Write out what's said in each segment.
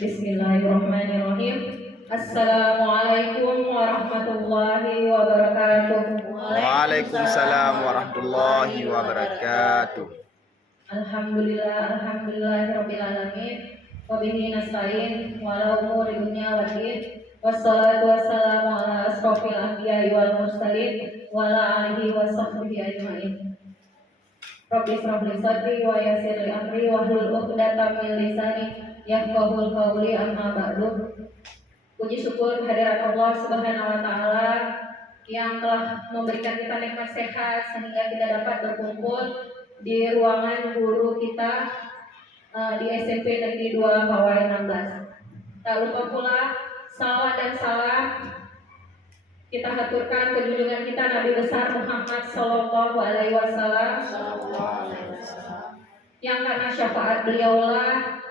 Bismillahirrahmanirrahim. Assalamualaikum warahmatullahi wabarakatuh. Waalaikumsalam warahmatullahi wabarakatuh. Alhamdulillahirabbil alamin. Wa bihi nasta'in wa ala umuri dunya waddin. Wassalatu wassalamu ala asrofil anbiya'i wal mursalin wa ala alihi wa sahbihi ajmain. Rabbi shrah li sadri wa yassir li amri wahlul 'uqdatam min lisani yafqahul qawli, amma ba'du. Puji syukur kehadirat Allah Subhanahu wa taala yang telah memberikan kita nikmat sehat sehingga kita dapat berkumpul di ruangan guru kita di SMP Negeri 2 Pawai 16. Tak lupa pula salawat dan salam kita haturkan ke junjungan kita Nabi besar Muhammad sallallahu alaihi wasallam yang karena syafaat beliaulah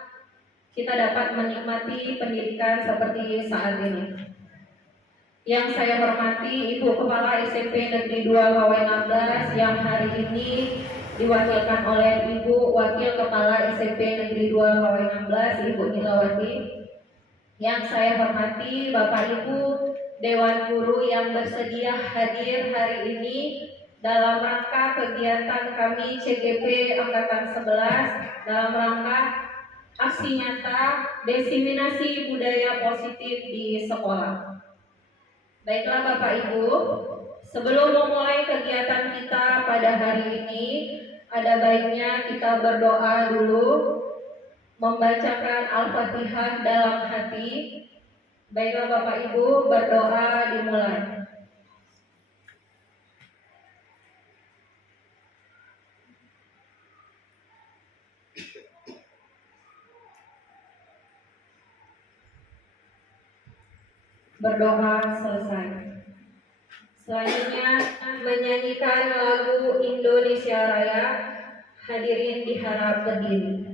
kita dapat menikmati pendidikan seperti saat ini. Yang saya hormati Ibu Kepala SMP Negeri 2 Pawai 16 yang hari ini diwakilkan oleh Ibu Wakil Kepala SMP Negeri 2 Pawai 16, Ibu Nilawati. Yang saya hormati Bapak Ibu Dewan Guru yang bersedia hadir hari ini dalam rangka kegiatan kami CGP Angkatan 11 dalam rangka aksi nyata diseminasi budaya positif di sekolah. Baiklah Bapak Ibu, sebelum memulai kegiatan kita pada hari ini, ada baiknya kita berdoa dulu, membacakan Al-Fatihah dalam hati. Baiklah Bapak Ibu, berdoa dimulai. Berdoa selesai. Selanjutnya menyanyikan lagu Indonesia Raya. Hadirin diharap berdiri.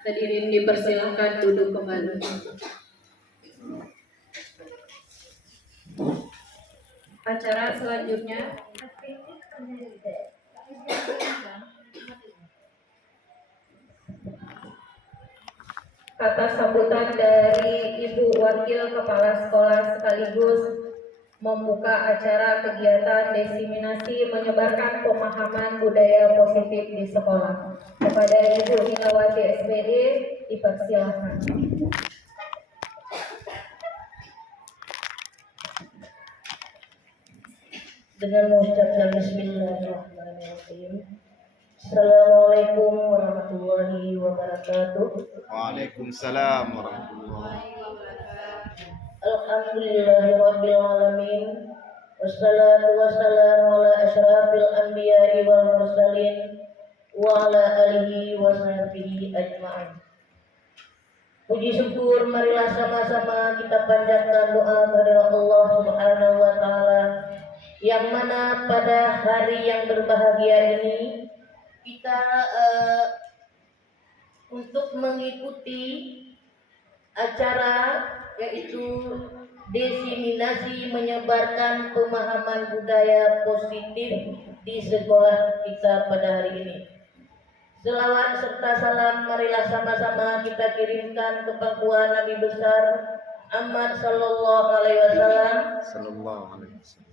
Hadirin dipersilahkan duduk kembali. Acara selanjutnya kata sambutan dari Ibu Wakil Kepala Sekolah sekaligus membuka acara kegiatan diseminasi menyebarkan pemahaman budaya positif di sekolah. Kepada Ibu Nilawati SPD dipersilahkan. Dengan mengucapkan Bismillahirrahmanirrahim. Assalamualaikum warahmatullahi wabarakatuh. Waalaikumsalam warahmatullahi wabarakatuh. Alhamdulillahirabbil alamin. Wassalatu wassalamu ala asyrafil anbiya'i wal mursalin wa ala alihi wa sahbihi ajma'in. Puji syukur marilah sama-sama kita panjatkan doa kepada Allah Subhanahu wa taala, yang mana pada hari yang berbahagia ini kita untuk mengikuti acara yaitu diseminasi menyebarkan pemahaman budaya positif di sekolah kita pada hari ini. Selawat serta salam marilah sama-sama kita kirimkan ke pangkuan Nabi besar Muhammad sallallahu alaihi wasallam, Sallallahu alaihi wasallam.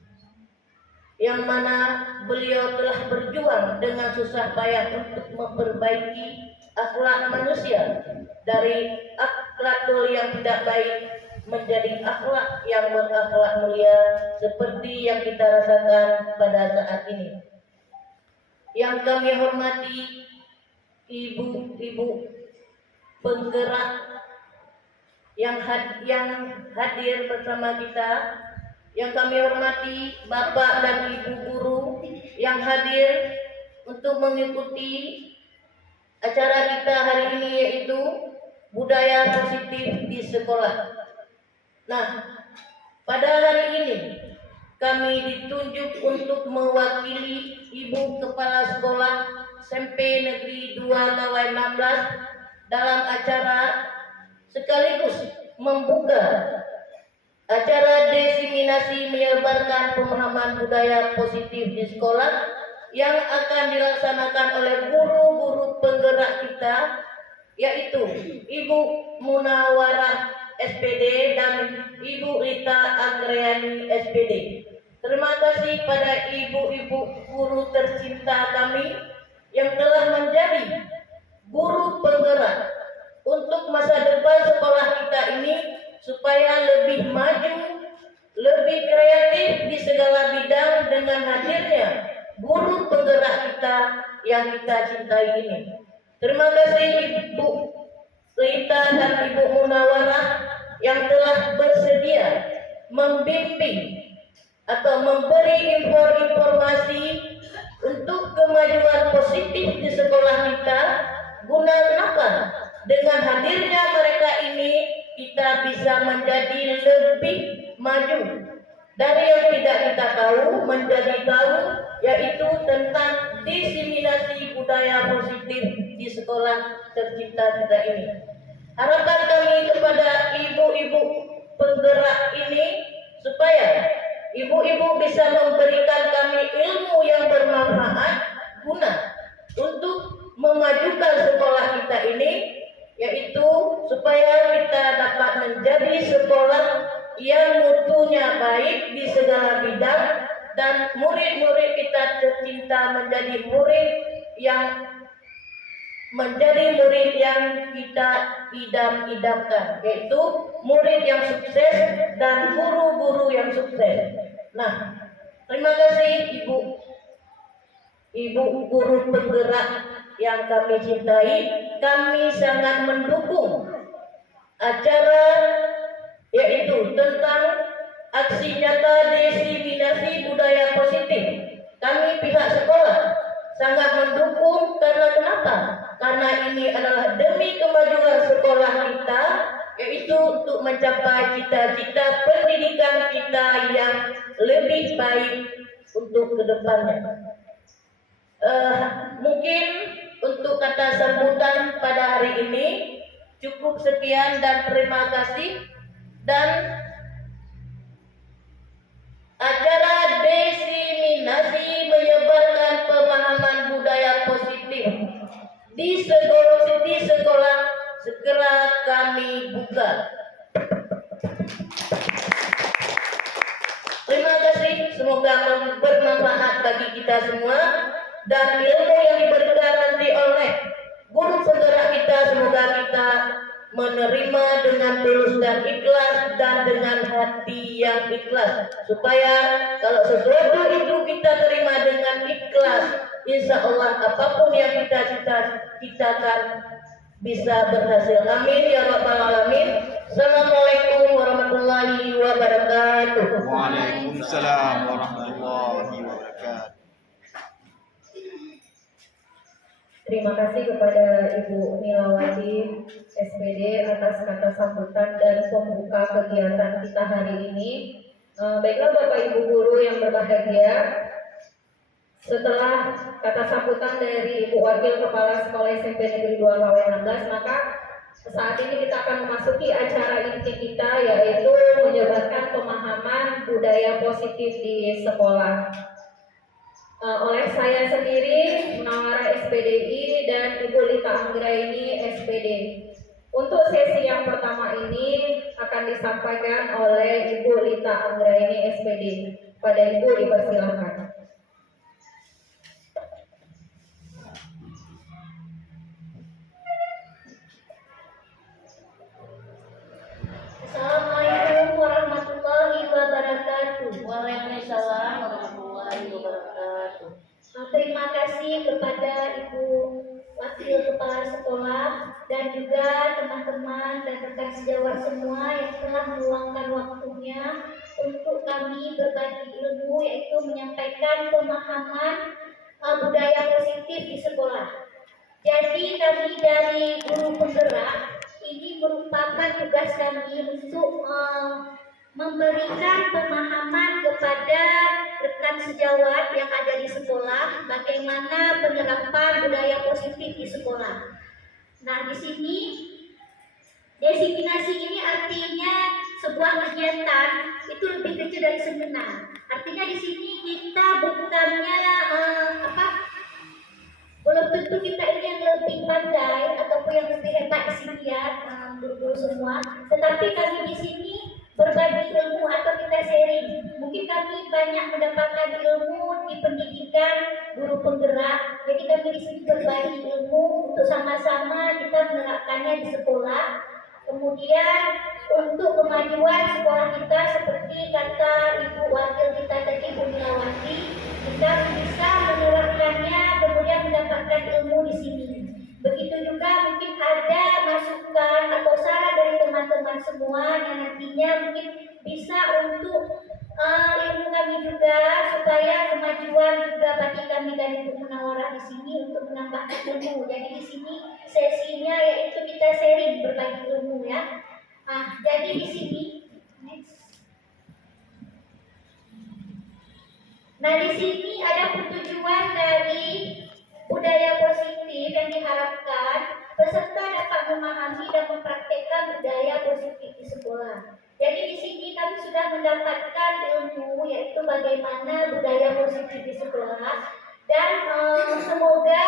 yang mana beliau telah berjuang dengan susah payah untuk memperbaiki akhlak manusia dari akhlakul yang tidak baik menjadi akhlak yang berakhlak mulia seperti yang kita rasakan pada saat ini. Yang kami hormati ibu-ibu penggerak yang hadir bersama kita, yang kami hormati bapak dan ibu guru yang hadir untuk mengikuti acara kita hari ini, yaitu budaya positif di sekolah. Nah, pada hari ini kami ditunjuk untuk mewakili Ibu Kepala Sekolah SMP Negeri 2 Lawai 16 dalam acara sekaligus membuka acara diseminasi menyebarkan pemahaman budaya positif di sekolah yang akan dilaksanakan oleh guru-guru penggerak kita, yaitu Ibu Munawarah SPD dan Ibu Rita Anggreni SPD. Terima kasih pada ibu-ibu guru tercinta kami yang telah menjadi guru penggerak untuk masa depan sekolah kita ini supaya lebih maju, lebih kreatif di segala bidang dengan hadirnya guru penggerak kita yang kita cintai ini. Terima kasih Ibu Rita dan Ibu Munawarah yang telah bersedia membimbing atau memberi informasi untuk kemajuan positif di sekolah kita. Guna kenapa? Dengan hadirnya mereka ini kita bisa menjadi lebih maju dari yang tidak kita tahu menjadi tahu, yaitu tentang diseminasi budaya positif di sekolah tercinta kita ini. Harapan kami kepada ibu-ibu penggerak ini supaya ibu-ibu bisa memberikan kami ilmu yang bermanfaat guna untuk memajukan sekolah kita ini, yaitu supaya kita dapat menjadi sekolah yang mutunya baik di segala bidang dan murid-murid kita tercinta menjadi murid yang kita idam-idamkan, yaitu murid yang sukses dan guru-guru yang sukses. Nah, terima kasih ibu guru penggerak yang kami cintai. Kami sangat mendukung acara yaitu tentang aksi nyata diseminasi budaya positif. Kami pihak sekolah sangat mendukung karena kenapa? Karena ini adalah demi kemajuan sekolah kita, yaitu untuk mencapai cita-cita pendidikan kita yang lebih baik untuk kedepannya. Mungkin untuk kata sambutan pada hari ini cukup sekian dan terima kasih. Dan acara diseminasi menyebarkan pemahaman budaya positif di sekolah segera kami buka. Terima kasih, semoga bermanfaat bagi kita semua, dan ilmu yang diberikan nanti oleh guru penggerak kita semoga kita menerima dengan tulus dan ikhlas dan dengan hati yang ikhlas, supaya kalau sesuatu itu kita terima dengan ikhlas, insya Allah apapun yang kita cita-citakan bisa berhasil. Amin ya rabbal alamin. Assalamualaikum warahmatullahi wabarakatuh. Waalaikumsalam warahmatullahi wabarakatuh. Terima kasih kepada Ibu Nilawati SPD atas kata sambutan dan pembuka kegiatan kita hari ini. Baiklah Bapak Ibu guru yang berbahagia, setelah kata sambutan dari Ibu Wakil Kepala Sekolah SMP Negeri 2 KW 16, maka saat ini kita akan memasuki acara inti kita, yaitu menyebarkan pemahaman budaya positif di sekolah. Oleh saya sendiri, Munawara SPDI, dan Ibu Lita Anggraini SPD. Untuk sesi yang pertama ini akan disampaikan oleh Ibu Lita Anggraini SPD. Pada Ibu dipersilakan. Assalamualaikum warahmatullahi wabarakatuh. Waalaikumsalam warahmatullahi wabarakatuh. Terima kasih kepada Ibu Wakil Kepala Sekolah dan juga teman-teman dan rekan sejawat semua yang telah meluangkan waktunya untuk kami berbagi ilmu, yaitu menyampaikan pemahaman budaya positif di sekolah. Jadi kami dari guru penggerak ini merupakan tugas kami untuk memberikan pemahaman kepada rekan sejawat yang ada di sekolah bagaimana penerapan budaya positif di sekolah. Nah, di sini designasi ini artinya sebuah kegiatan itu lebih kecil dari seminar. Artinya di sini kita bukannya belum tentu kita ini yang lebih pandai ataupun yang lebih hebat di sini ya, guru-guru semua. Tetapi kami di sini berbagi ilmu atau kita sharing. Mungkin kami banyak mendapatkan ilmu di pendidikan guru penggerak. Jadi kami di sini berbagi ilmu untuk sama-sama kita menerapkannya di sekolah. Kemudian untuk kemajuan sekolah kita seperti kata Ibu Wakil kita tadi, Bu Nilawati, kita bisa menerapkannya kemudian mendapatkan ilmu di sini. Begitu juga mungkin ada masukan atau saran dari teman-teman semua yang nantinya mungkin bisa untuk ilmu kami juga supaya kemajuan juga bagi kami dari Bu Munawwarah di sini untuk menambahkan ilmu. Jadi di sini sesinya yaitu kita sharing berbagi ilmu ya. Jadi di sini Nah, di sini ada tujuan dari budaya positif yang diharapkan peserta dapat memahami dan mempraktekkan budaya positif di sekolah. Jadi di sini kami sudah mendapatkan ilmu yaitu bagaimana budaya positif di sekolah dan semoga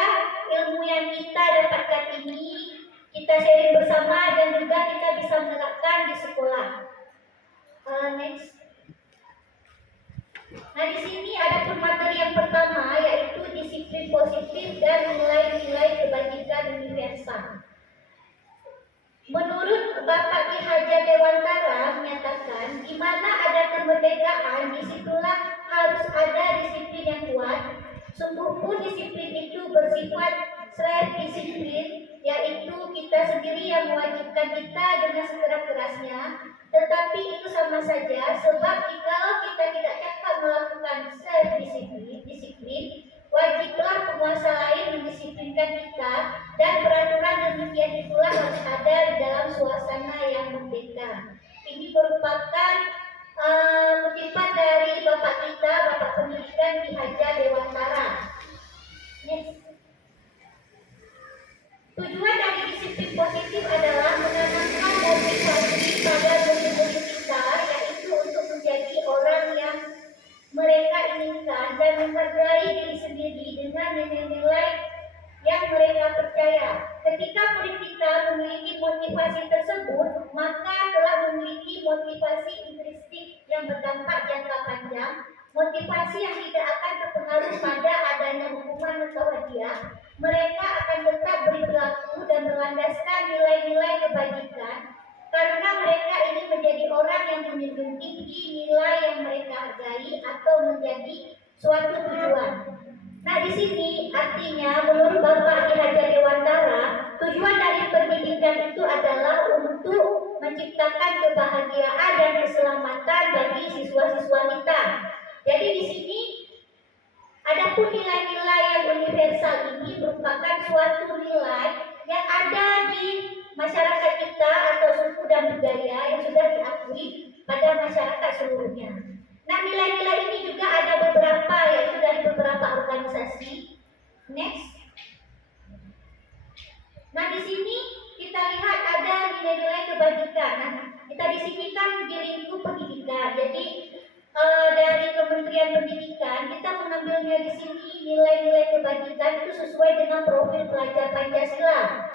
ilmu yang kita dapatkan ini kita sharing bersama dan juga kita bisa menerapkan di sekolah. Next. Nah, di sini ada materi yang pertama yaitu disiplin positif dan nilai-nilai kebajikan universal. Menurut Bapak Ki Haja Dewantara menyatakan, di mana ada kemerdekaan, disitulah harus ada disiplin yang kuat. Sungguh pun disiplin itu bersifat self-disiplin, yaitu kita sendiri yang mewajibkan kita dengan sekeras-kerasnya. Tetapi itu sama saja, sebab kalau kita tidak dapat melakukan self-disiplin, wajiblah penguasa lain mendisiplinkan kita, dan peraturan demikian itulah harus ada di dalam suasana yang merdeka. Ini merupakan kutipan dari Bapak kita, Bapak Pendidikan Ki Haja Dewantara. Next. Tujuan dari disiplin positif adalah menanamkan motivasi pada murid-murid kita, yaitu untuk menjadi orang yang mereka inginkan dan menghargai diri sendiri dengan nilai-nilai yang mereka percaya. Ketika murid kita memiliki motivasi tersebut, maka telah memiliki motivasi intrinsik yang berdampak jangka panjang, motivasi yang tidak akan terpengaruh pada adanya hukuman atau hadiah. Mereka akan tetap berperilaku dan berlandaskan nilai-nilai kebajikan karena mereka ingin menjadi orang yang menjunjung tinggi nilai yang mereka hargai atau menjadi suatu tujuan. Nah, di sini artinya menurut Bapak Ki Haja Dewantara, tujuan dari pendidikan itu adalah untuk menciptakan kebahagiaan dan keselamatan bagi siswa-siswa kita. Jadi di sini adapun nilai-nilai yang universal ini merupakan suatu nilai yang ada di masyarakat kita atau suku dan budaya yang sudah diakui pada masyarakat seluruhnya. Nah, nilai-nilai ini juga ada beberapa, yaitu dari beberapa organisasi. Next. Nah, di sini kita lihat ada nilai-nilai kebajikan. Nah, kita di sini kan di lingkup pendidikan. Jadi dari Kementerian Pendidikan kita mengambilnya di sini nilai-nilai kebajikan itu sesuai dengan profil pelajar Pancasila.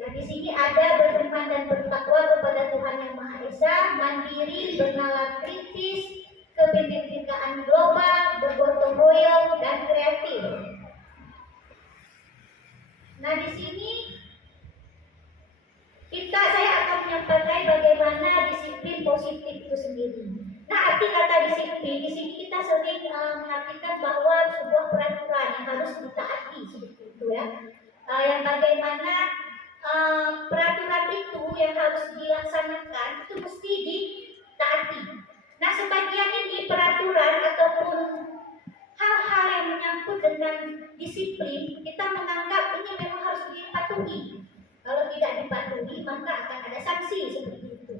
Nah, di sini ada beriman dan bertakwa kepada Tuhan Yang Maha Esa, mandiri, bernalar kritis, kebinekaan global, bergotong royong, dan kreatif. Nah, di sini saya akan menyampaikan bagaimana disiplin positif itu sendiri. Nah, arti kata disiplin di sini kita sering mengartikan bahwa sebuah peraturan yang harus ditaati seperti itu ya. Yang bagaimana peraturan itu yang harus dilaksanakan itu mesti ditaati. Nah, sebagian ini peraturan ataupun hal-hal yang menyangkut dengan disiplin kita menganggap ini memang harus dipatuhi. Kalau tidak dipatuhi maka akan ada sanksi seperti itu.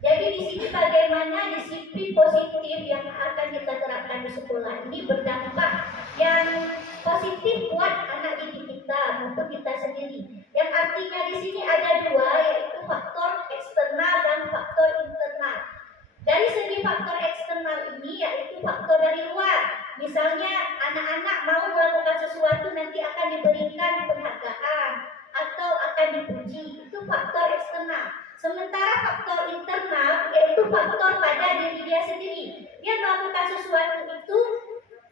Jadi di sini bagaimana disiplin positif yang akan kita terapkan di sekolah ini berdampak yang positif buat anak didik kita maupun kita sendiri. Yang artinya di sini ada dua, yaitu faktor eksternal dan faktor internal. Dari segi faktor eksternal ini yaitu faktor dari luar. Misalnya anak-anak mau melakukan sesuatu nanti akan diberikan penghargaan atau akan dipuji, itu faktor eksternal. Sementara faktor internal yaitu faktor pada diri dia sendiri. Dia melakukan sesuatu itu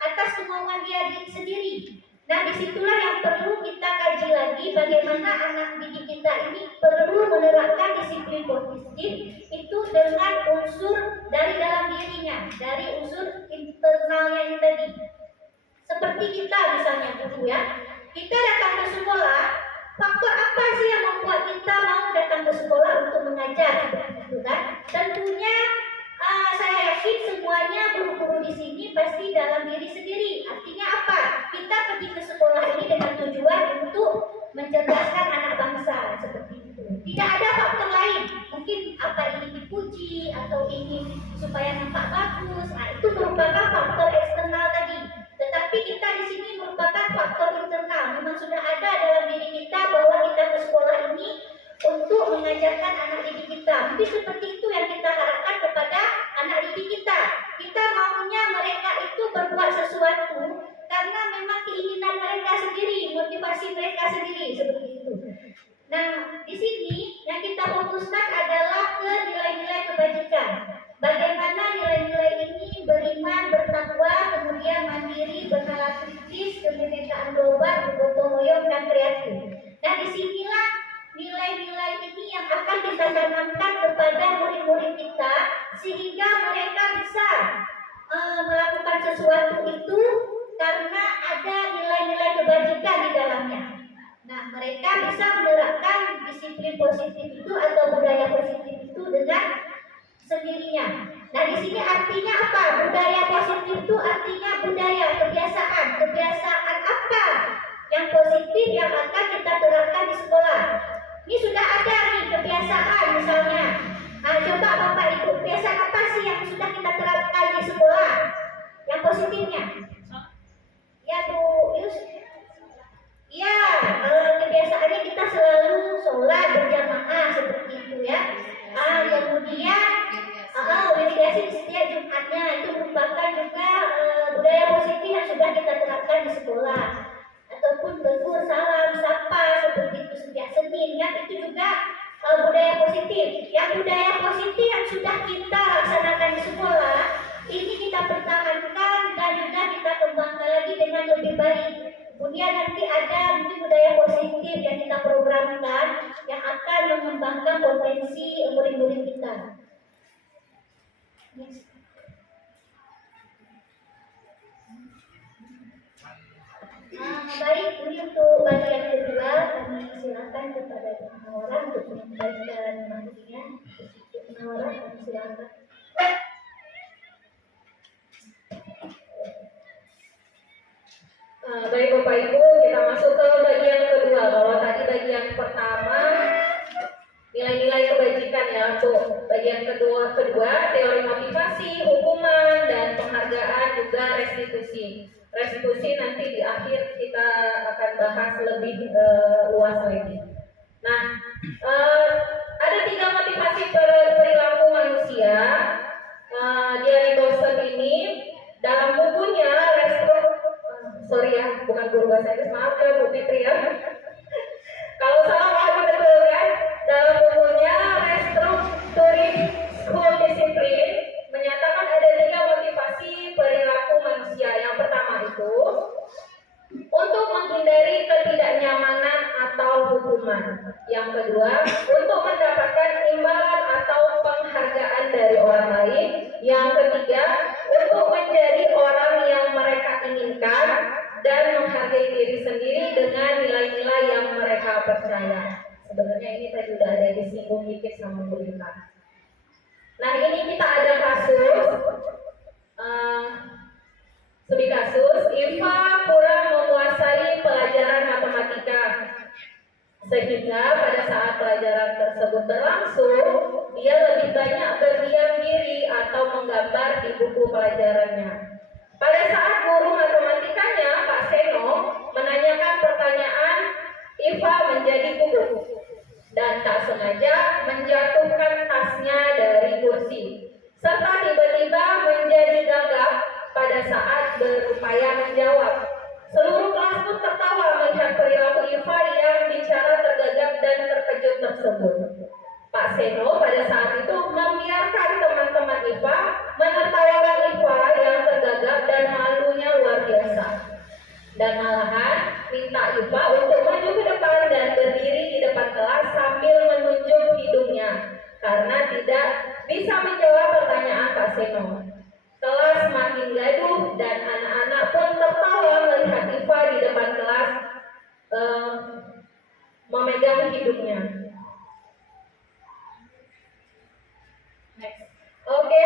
atas kemauan dia sendiri. Nah, disitulah yang perlu kita kaji lagi bagaimana anak didik kita ini perlu menerapkan disiplin positif itu dengan unsur dari dalam dirinya, dari unsur internalnya ini tadi. Seperti kita misalnya guru ya, kita datang ke sekolah, faktor apa sih yang membuat kita mau datang ke sekolah untuk mengajar, gitu kan? Tentunya saya yakin semuanya guru-guru di sini pasti dalam diri sendiri. Artinya apa? Kita pergi ke sekolah ini dengan tujuan untuk mencerdaskan anak bangsa seperti itu. Tidak ada faktor lain. Mungkin apa ingin dipuji atau ingin supaya nampak bagus. Nah, itu merupakan faktor eksternal tadi. Tetapi kita di sini merupakan faktor internal. Memang sudah ada dalam diri kita bahwa kita ke sekolah ini untuk mengajarkan anak didik kita. Mungkin seperti itu yang kita harapkan kepada anak didik kita. Kita maunya mereka itu berbuat sesuatu karena memang keinginan mereka sendiri, motivasi mereka sendiri seperti itu. Nah, di sini yang kita fokuskan adalah ke nilai-nilai kebajikan. Bagaimana nilai-nilai ini beriman, bertakwa, kemudian mandiri, bernalar kritis, kebinekaan global, bergotong royong, dan kreatif. Nah, disinilah nilai-nilai ini yang akan kita tanamkan kepada murid-murid kita sehingga mereka bisa melakukan sesuatu itu karena ada nilai-nilai kebajikan di dalamnya. Nah, mereka bisa menerapkan disiplin positif itu atau budaya positif itu dengan sendirinya. Nah, di sini artinya apa? Budaya positif itu artinya budaya, kebiasaan. Kebiasaan apa yang positif yang akan kita terapkan di sekolah? Ini sudah ada nih kebiasaan misalnya. Nah, coba Bapak Ibu, kebiasaan apa sih yang sudah kita terapkan di sekolah? Yang positifnya? Ya Bu Yus. Ya, kebiasaannya kita selalu sholat berjamaah seperti itu ya. Kemudian meditasi di setiap Jumatnya itu merupakan juga budaya positif yang sudah kita terapkan di sekolah. Ataupun tegur, salam, sapa seperti itu setiap Senin kan, itu juga budaya positif. Yang budaya positif yang sudah kita laksanakan di sekolah ini kita pertahankan dan juga kita kembangkan lagi dengan lebih baik. Kemudian nanti ada mungkin budaya positif yang kita programkan yang akan mengembangkan potensi murid-murid kita. Baik, ini untuk bagian kedua kami silakan kepada penawaran untuk menyampaikan materinya. Penawaran kami silakan. Baik Bapak Ibu, kita masuk ke bagian kedua. Kalau tadi bagian pertama nilai-nilai kebajikan ya, untuk bagian kedua teori motivasi, hukuman, dan penghargaan juga restitusi. Restitusi nanti di akhir kita akan bahas lebih luas lagi. Nah, ada 3 motivasi perilaku manusia. Dia Dawson ini dalam bukunya sorry ya, bukan guru bahasa Inggris, maaf ya Bu Fitri ya. Kalau salah lagi betul kan? Dalam bukunya Restructuring School Discipline menyatakan ada 3 motivasi perilaku manusia. Yang pertama itu untuk menghindari ketidaknyamanan atau hukuman. Yang kedua, untuk mendapatkan imbalan atau penghargaan dari orang lain. Yang ketiga, untuk menjadi orang yang mereka inginkan dan menghargai diri sendiri dengan nilai-nilai yang mereka percaya. Sebenarnya ini tadi sudah ada disinggung dikit sama Bu Rita. Nah, ini kita ada kasus. Studi kasus, Iva kurang menguasai pelajaran matematika, sehingga pada saat pelajaran tersebut berlangsung, dia lebih banyak berdiam diri atau menggambar di buku pelajarannya. Pada saat guru matematikanya, Pak Seno, menanyakan pertanyaan, Iva menjadi gugup dan tak sengaja menjatuhkan tasnya dari kursi, serta tiba-tiba menjadi gagap pada saat berupaya menjawab. Seluruh kelas pun tertawa melihat perilaku Iva yang bicara tergagap dan terkejut tersebut. Pak Seno pada saat itu membiarkan teman-teman Iva menertawakan Iva yang tergagap dan malunya luar biasa. Dan malahan minta Iva untuk maju ke depan dan berdiri di depan kelas sambil menunjuk hidungnya karena tidak bisa menjawab pertanyaan Pak Seno. Kelas makin gaduh dan anak-anak pun tertawa melihat Iva di depan kelas memegang hidungnya. Oke,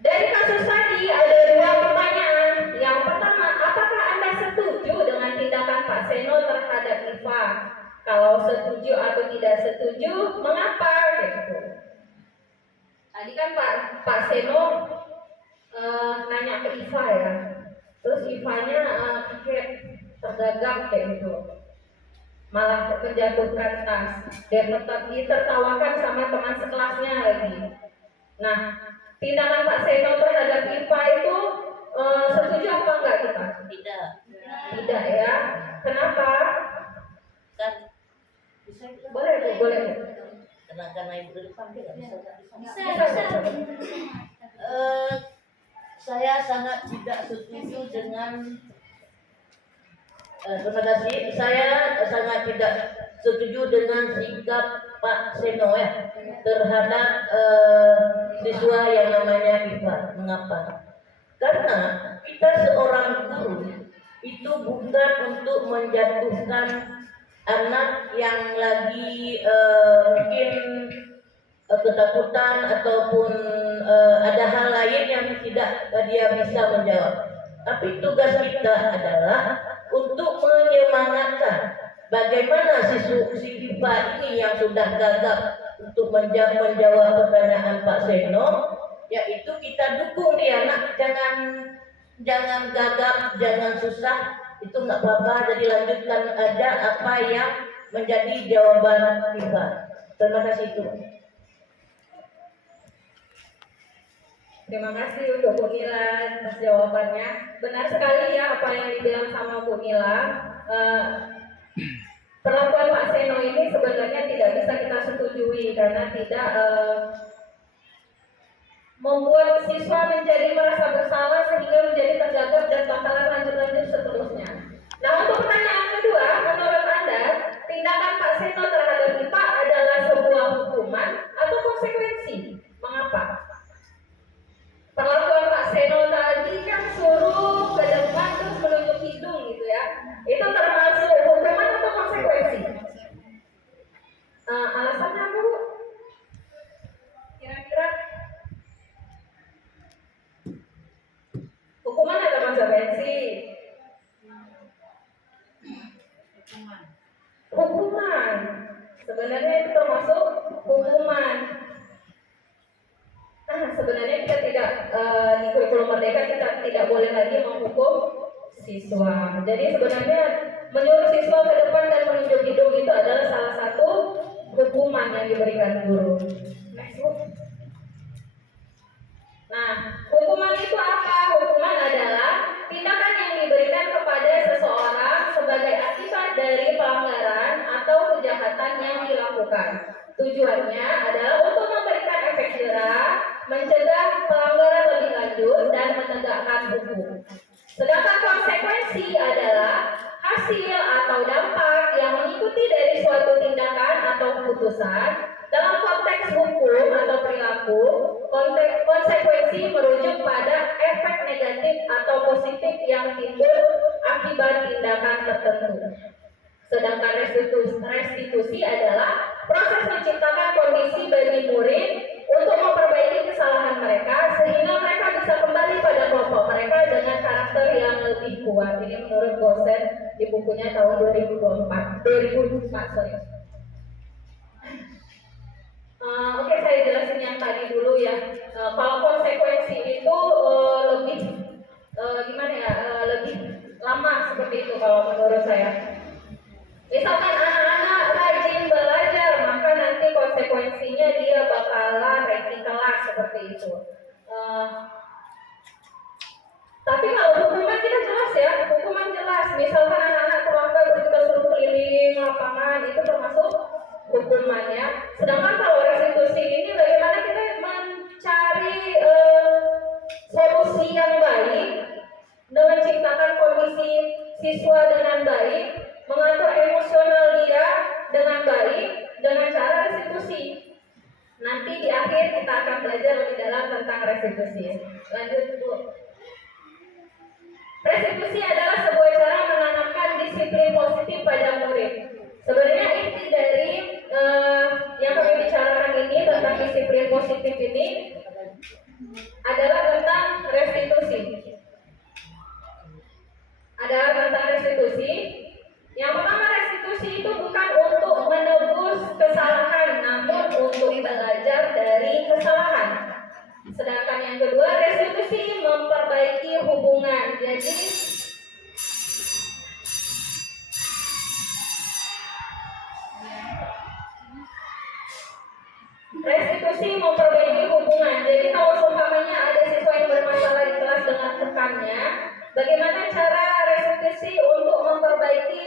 dari kasus tadi ada 2 pertanyaan. Yang pertama, apakah Anda setuju dengan tindakan Pak Seno terhadap Iva? Kalau setuju atau tidak setuju, mengapa? Gitu. Tadi kan Pak Seno nanya ke Iva ya, terus Ivanya kayak tergagap kayak gitu, malah menjatuhkan tas. Dia tetap ditertawakan sama teman sekelasnya lagi. Nah, tindakan Pak Seno terhadap Iva itu setuju apa enggak kita? Tidak. Tidak ya. Kenapa? Kan Boleh Bu, boleh Bu. karena ibu di depan dia nggak bisa. Bisa. Saya sangat tidak setuju dengan terima kasih. Saya sangat tidak setuju dengan sikap Pak Seno ya terhadap siswa yang namanya Iva. Mengapa? Karena kita seorang guru itu bukan untuk menjatuhkan anak yang lagi mungkin ketakutan ataupun ada hal lain yang tidak dia bisa menjawab. Tapi tugas kita adalah untuk menyemangatkan bagaimana si Iva ini yang sudah gagap untuk menjawab pertanyaan Pak Seno, yaitu kita dukung dia, nak jangan gagap, jangan susah, itu nggak apa-apa, jadi lanjutkan aja apa yang menjadi jawaban Iva. Terima kasih itu. Terima kasih untuk Bu Nila atas jawabannya. Benar sekali ya apa yang dibilang sama Bu Nila. Perlakuan Pak Seno ini sebenarnya tidak bisa kita setujui karena tidak membuat siswa menjadi merasa bersalah sehingga menjadi tergagap dan bakalan lanjut seterusnya. Nah, untuk pertanyaan kedua, menurut Anda tindakan Pak Seno terhadap Iva adalah sebuah hukuman atau konsekuensi? Mengapa? Perlakuan Pak Seno tadi kan suruh ke depan terus menunjuk hidung gitu ya. Itu termasuk hukuman atau konsekuensi? Alasannya apa Bu? Kira-kira hukuman atau konsekuensi? hukuman. Sebenarnya itu termasuk hukuman. Nah, sebenarnya kita tidak di kurikulum Merdeka kita tidak boleh lagi menghukum siswa. Jadi sebenarnya menyuruh siswa ke depan dan menunjuk hidung itu adalah salah satu hukuman yang diberikan guru. Next book. Nah, hukuman itu apa? Hukuman adalah tindakan yang diberikan kepada seseorang sebagai akibat dari pelanggaran atau kejahatan yang dilakukan. Tujuannya adalah untuk memberikan efek jera, mencegah pelanggaran lebih lanjut, dan menegakkan hukum. Sedangkan konsekuensi adalah hasil atau dampak yang mengikuti dari suatu tindakan atau keputusan. Dalam konteks hukum atau perilaku, konsekuensi merujuk pada efek negatif atau positif yang timbul akibat tindakan tertentu. Sedangkan restitusi adalah proses menciptakan kondisi bagi murid untuk memperbaiki kesalahan mereka sehingga mereka bisa kembali pada kelompok mereka dengan karakter yang lebih kuat. Ini menurut Gosen di bukunya tahun 2004. Oke, saya jelasin yang tadi dulu ya. Kalau konsekuensi itu lebih lebih lama seperti itu kalau menurut saya. Misalkan anak-anak rajin belajar, maka nanti konsekuensinya dia bakalan ranking kelas seperti itu. Tapi kalau hukuman kita jelas ya, hukuman jelas. Misalkan anak-anak terlambat terus kita suruh keliling lapangan, itu termasuk hukumannya. Sedangkan kalau restitusi ini bagaimana kita mencari solusi yang baik dengan menciptakan kondisi siswa dengan baik, mengatur emosional dia dengan baik dengan cara restitusi. Nanti di akhir kita akan belajar lebih dalam tentang restitusi. Lanjut Bu. Restitusi adalah sebuah cara menanamkan disiplin positif pada murid. Sebenarnya inti dari yang kami bicarakan ini tentang disiplin positif ini adalah tentang restitusi. Yang pertama, restitusi itu bukan untuk menebus kesalahan, namun untuk belajar dari kesalahan. Sedangkan yang kedua, restitusi memperbaiki hubungan. Jadi restitusi memperbaiki hubungan. Jadi kalau seumpamanya ada siswa yang bermasalah di kelas dengan rekannya, bagaimana cara restitusi untuk memperbaiki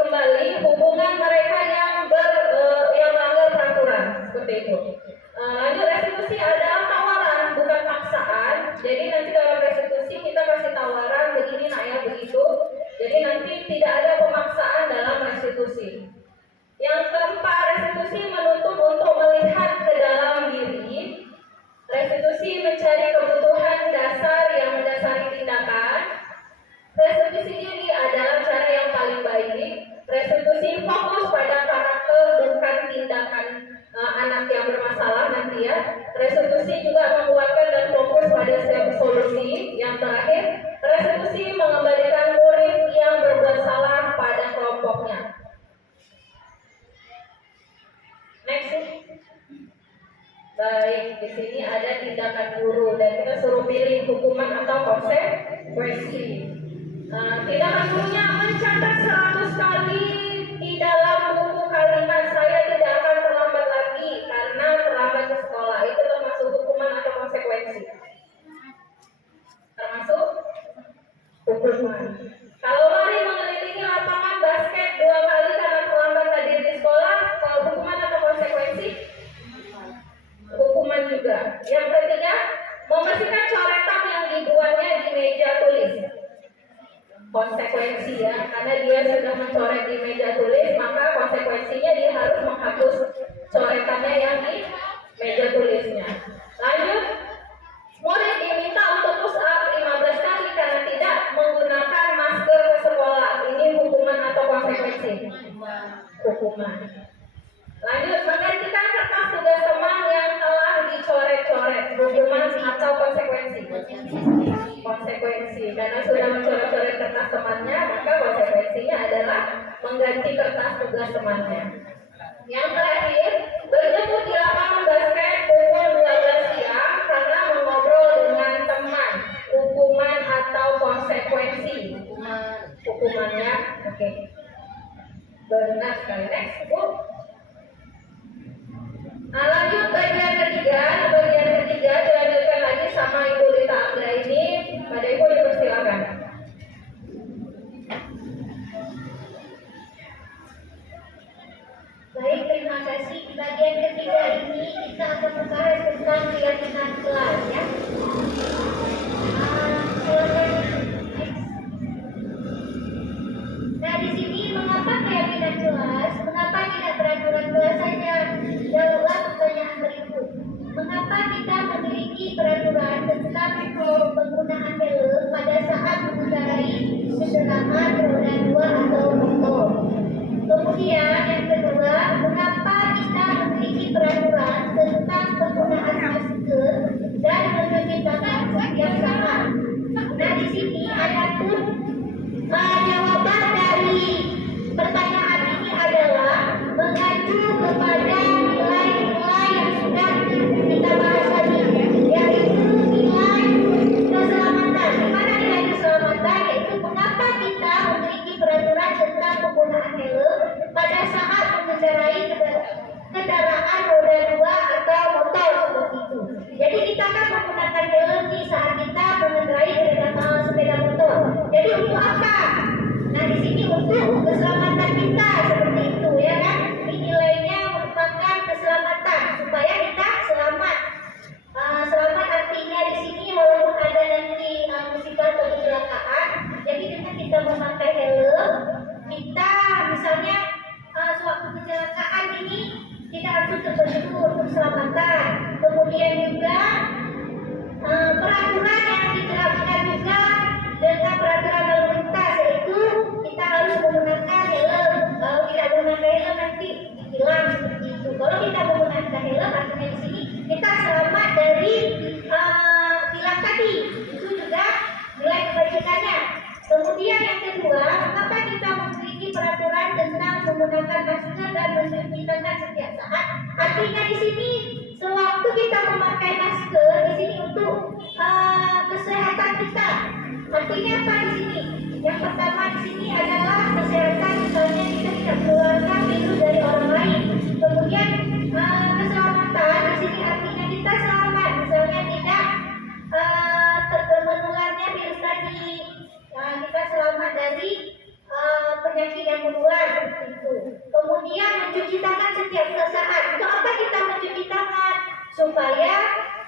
kembali hubungan mereka yang melanggar peraturan seperti itu. Lanjut, restitusi adalah tawaran bukan paksaan. Jadi nanti dalam restitusi kita kasih tawaran begini nak ya begitu. Jadi nanti tidak ada pemaksaan dalam restitusi. Yang keempat, restitusi menuntut untuk melihat ke dalam diri. Restitusi mencari kebutuhan dasar yang mendasari tindakan. Restitusi ini adalah cara yang paling baik. Restitusi fokus pada karakter bukan tindakan anak yang bermasalah nanti ya. Restitusi juga menguatkan dan fokus pada setiap solusi. Yang terakhir, restitusi mengembalikan murid yang berbuat salah pada kelompoknya. Next. Baik, di sini ada tindakan guru dan kita suruh pilih hukuman atau konsekuensi. Tindakan gurunya mencatat 100 kali di dalam buku kalimat saya tidak akan terlambat lagi karena terlambat ke sekolah. Itu termasuk hukuman atau konsekuensi? Termasuk hukuman. Kalau lari mengelilingi lapangan basket 2 kali karena terlambat hadir di sekolah, kalau hukuman atau konsekuensi? Hukuman juga. Yang ketiga, membersihkan coretan yang dibuatnya di meja tulis. Konsekuensi ya, karena dia sudah mencoret di meja tulis, maka konsekuensinya dia harus menghapus coretannya yang di meja tulisnya. Lanjut, murid diminta untuk push up 15 kali karena tidak menggunakan masker ke sekolah. Ini hukuman atau konsekuensi? Hukuman. Lanjut, menggantikan kertas tugas teman yang telah dicoret-coret. Hukuman atau konsekuensi? Konsekuensi, karena sudah mencoret-coret temannya, maka konsekuensinya adalah mengganti kertas tugas temannya. Yang terakhir, berjemur di lapangan basket pukul 12 siang karena mengobrol dengan teman. Hukuman atau konsekuensi? Hukumannya, oke. Benar sekali. Next, Bu. Nah, lanjut bagian ketiga. Bagian ketiga dilanjutkan lagi sama Ibu Lita Anggra ini. Pada Ibu dipersilakan. Baik, terima kasih. Di bagian ketiga ini kita akan membahas tentang keyakinan kelas ya. Silakan. Nah, di sini mengapa keyakinan kelas? Mengapa tidak peraturan kelas saja? Jawablah pertanyaan berikut. Mengapa kita memiliki peraturan tentang penggunaan helm pada saat mengendarai kendaraan roda 2 atau motor? Kemudian yang kedua, mengapa kita memiliki peraturan tentang penggunaan masker dan mencuci tangan setiap saat? Nah, di sini ada pun jawaban dari pertanyaan ini adalah mengacu kepada nilai-nilai yang sudah kita bahas tadi, yaitu nilai keselamatan. Di mana nilai keselamatan? Yaitu mengapa kita memiliki peraturan tentang penggunaan helm pada saat mengendarai kendaraan roda 2 atau motor seperti itu. Jadi kita akan menggunakan helm di saat kita mengendarai sepeda motor. Jadi untuk apa? Nah, di sini untuk keselamatan kita seperti itu ya kan. Nilainya merupakan keselamatan supaya kita selamat. Selamat artinya di sini walaupun ada nanti musibah atau kecelakaan, jadi dengan kita memakai helm, kita misalnya suatu kecelakaan ini tidak harus terbentur untuk keselamatan. Kemudian juga peraturan yang diterapkan juga dengan peraturan lalu lintas, yaitu kita harus menggunakan helm. Kalau tidak menggunakan helm nanti hilang seperti itu. Kalau kita menggunakan helm artinya di sini kita selamat dari hilang tadi. Itu juga nilai kebajikannya. Kemudian yang kedua, mengapa kita memiliki peraturan tentang menggunakan masker dan mencuci tangan setiap saat? Artinya di sini sewaktu kita memakai masker di sini untuk kesehatan kita. Artinya apa di sini? Yang pertama di sini adalah kesehatan, misalnya kita tidak mengeluarkan virus dari orang lain. Kemudian keselamatan di sini artinya kita selamat, misalnya tidak menularnya virus tadi. Kita selamat dari penyakit yang menular seperti itu. Kemudian mencuci tangan setiap saat. Untuk apa kita mencuci tangan? Supaya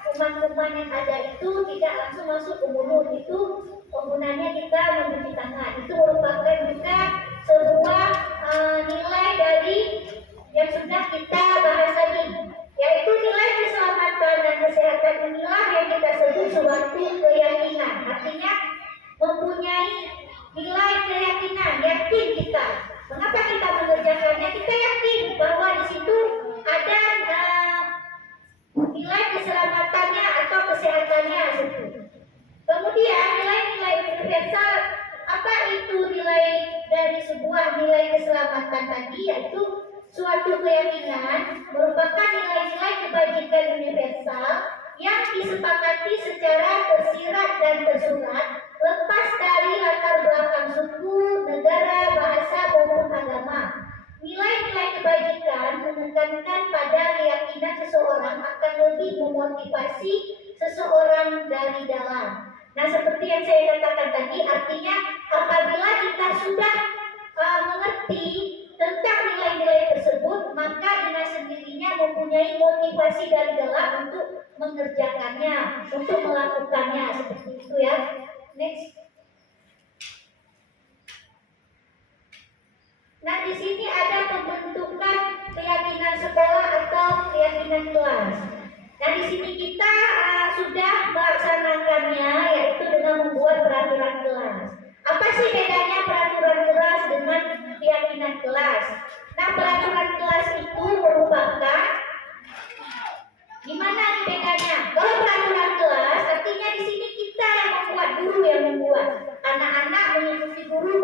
kuman-kuman yang ada itu tidak langsung masuk ke mulut. Itu penggunanya kita mencuci tangan. Itu merupakan juga sebuah nilai dari yang sudah kita bahas tadi, yaitu nilai keselamatan dan kesehatan. Inilah yang kita sebut suatu keyakinan. Artinya mempunyai nilai keyakinan, yakin kita. Mengapa kita mengerjakannya? Kita yakin bahwa di situ ada nilai keselamatannya atau kesehatannya. Kemudian nilai-nilai universal, apa itu nilai dari sebuah nilai keselamatan tadi? Yaitu suatu keyakinan merupakan nilai-nilai kebajikan universal yang disepakati secara tersirat dan tersurat, lepas dari latar belakang suku, negara, bahasa maupun agama. Nilai-nilai kebajikan menekankan pada keyakinan seseorang akan lebih memotivasi seseorang dari dalam. Nah, seperti yang saya katakan tadi, artinya apabila kita sudah mengerti tentang nilai-nilai tersebut, maka dengan sendirinya mempunyai motivasi dari dalam untuk mengerjakannya, untuk melakukannya, seperti itu ya. Next. Nah, di sini ada pembentukan keyakinan sekolah atau keyakinan kelas. Nah, di sini kita sudah melaksanakannya, yaitu dengan membuat peraturan kelas. Apa sih bedanya peraturan kelas dengan keyakinan kelas? Nah, peraturan kelas itu merupakan gimana nih bedanya? Kalau peraturan kelas artinya di sini kita yang membuat, guru yang membuat. Anak-anak mengikuti guru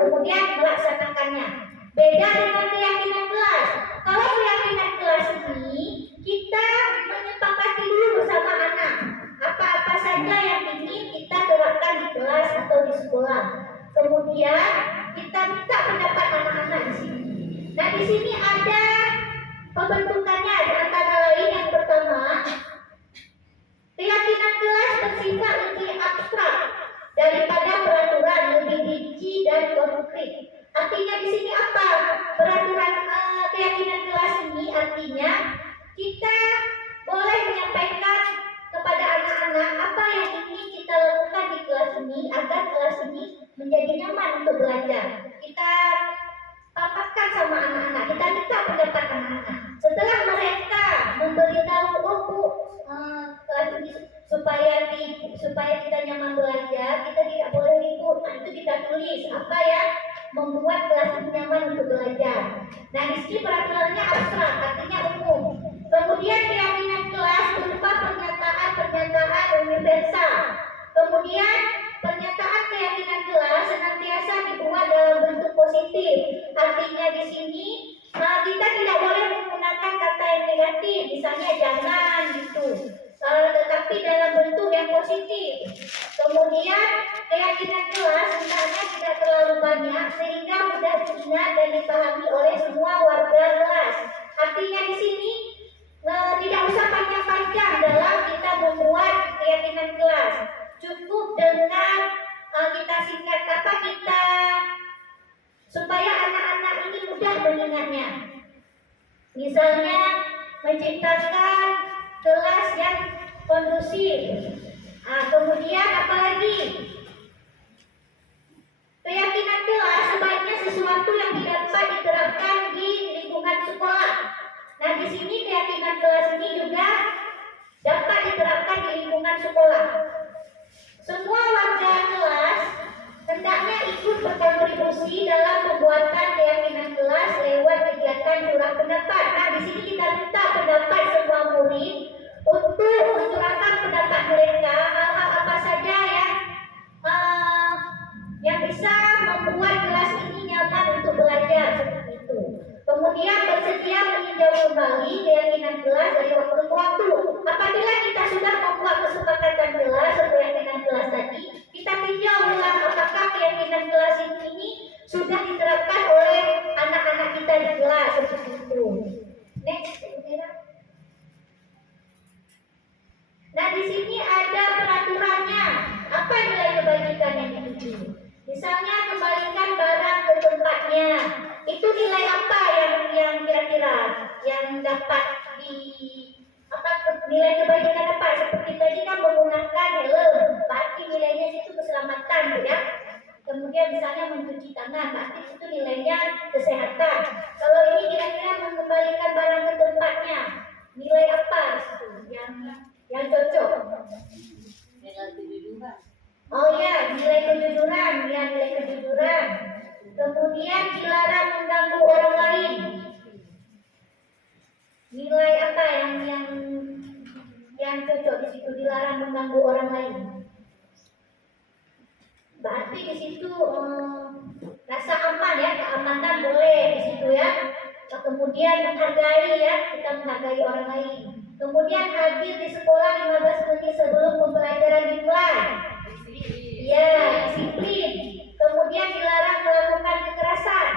Beda dengan keyakinan kelas. Kalau keyakinan kelas ini kita menyepakati dulu bersama anak apa-apa saja yang ingin kita terapkan di kelas atau di sekolah. Kemudian kita minta pendapat anak-anak di sini. Nah, di sini ada pembentukannya, antara lain yang pertama, keyakinan kelas bersifat lebih abstrak daripada peraturan, lebih rinci dan konkret. Artinya di sini apa? Peraturan keyakinan kelas ini artinya kita boleh menyampaikan kepada anak-anak apa yang ingin kita lakukan di kelas ini agar kelas ini menjadi nyaman untuk belajar. Kita paparkan sama anak-anak, kita minta pendapat anak-anak. Setelah mereka memberitahu, oh Bu, kelas ini supaya kita nyaman belajar, kita tidak boleh ribut. Nah, itu kita tulis apa ya membuat kelas ini nyaman untuk belajar. Nah, di sini peraturannya abstrak, artinya umum. Kemudian keyakinan kelas berupa pernyataan universal. Kemudian pernyataan keyakinan kelas senantiasa dibuat dalam bentuk positif. Artinya di sini kita tidak boleh menggunakan kata yang negatif, misalnya jangan gitu. Tetapi dalam bentuk yang positif. Kemudian keyakinan kelas hendaknya tidak terlalu banyak sehingga mudah diingat dan dipahami oleh semua warga kelas. Artinya di sini tidak usah panjang-panjang dalam kita membuat keyakinan kelas. Cukup dengan kita singkat kata kita supaya anak-anak ini mudah mengingatnya. Misalnya menciptakan kelas yang kondusif. Kemudian apalagi keyakinan kelas sebaiknya sesuatu yang dapat diterapkan di lingkungan sekolah. Nah, di sini keyakinan kelas ini juga dapat diterapkan di lingkungan sekolah. Semua warga kelas hendaknya ikut berkontribusi dalam pembuatan keyakinan kelas lewat kegiatan curah pendapat. Nah, di sini kita minta pendapat semua murid untuk mencurahkan pendapat mereka hal-hal apa saja yang bisa membuat kelas ini nyaman untuk belajar seperti itu. Kemudian bersedia meninjau kembali keyakinan kelas dari waktu ke waktu. Apabila kita sudah membuat kesepakatan kelas atau keyakinan kelas tadi, kita tinjau ulang apakah keyakinan kelas ini sudah diterapkan oleh anak-anak kita di kelas seperti itu. Next, nah, di sini ada peraturannya. Apa nilai kebajikan yang dituju? Misalnya kembalikan barang ke tempatnya. Itu nilai apa yang kira-kira yang dapat nilai kebajikan apa? Seperti tadi kan menggunakan helm, berarti nilainya itu keselamatan, ya. Kemudian misalnya mencuci tangan, berarti itu nilainya kesehatan. Kalau ini kira-kira mengembalikan barang ke tempatnya, nilai apa di situ yang cocok? Nilai kejujuran. Oh ya, nilai kejujuran, ya nilai kejujuran. Kemudian dilarang mengganggu orang lain. Nilai apa yang cocok di situ, dilarang mengganggu orang lain? Berarti di situ rasa aman ya, keamanan boleh di situ ya. Kemudian menghargai ya, kita menghargai orang lain. Kemudian hadir di sekolah 15 menit sebelum pembelajaran dimulai. Ya, disiplin. Kemudian dilarang melakukan kekerasan.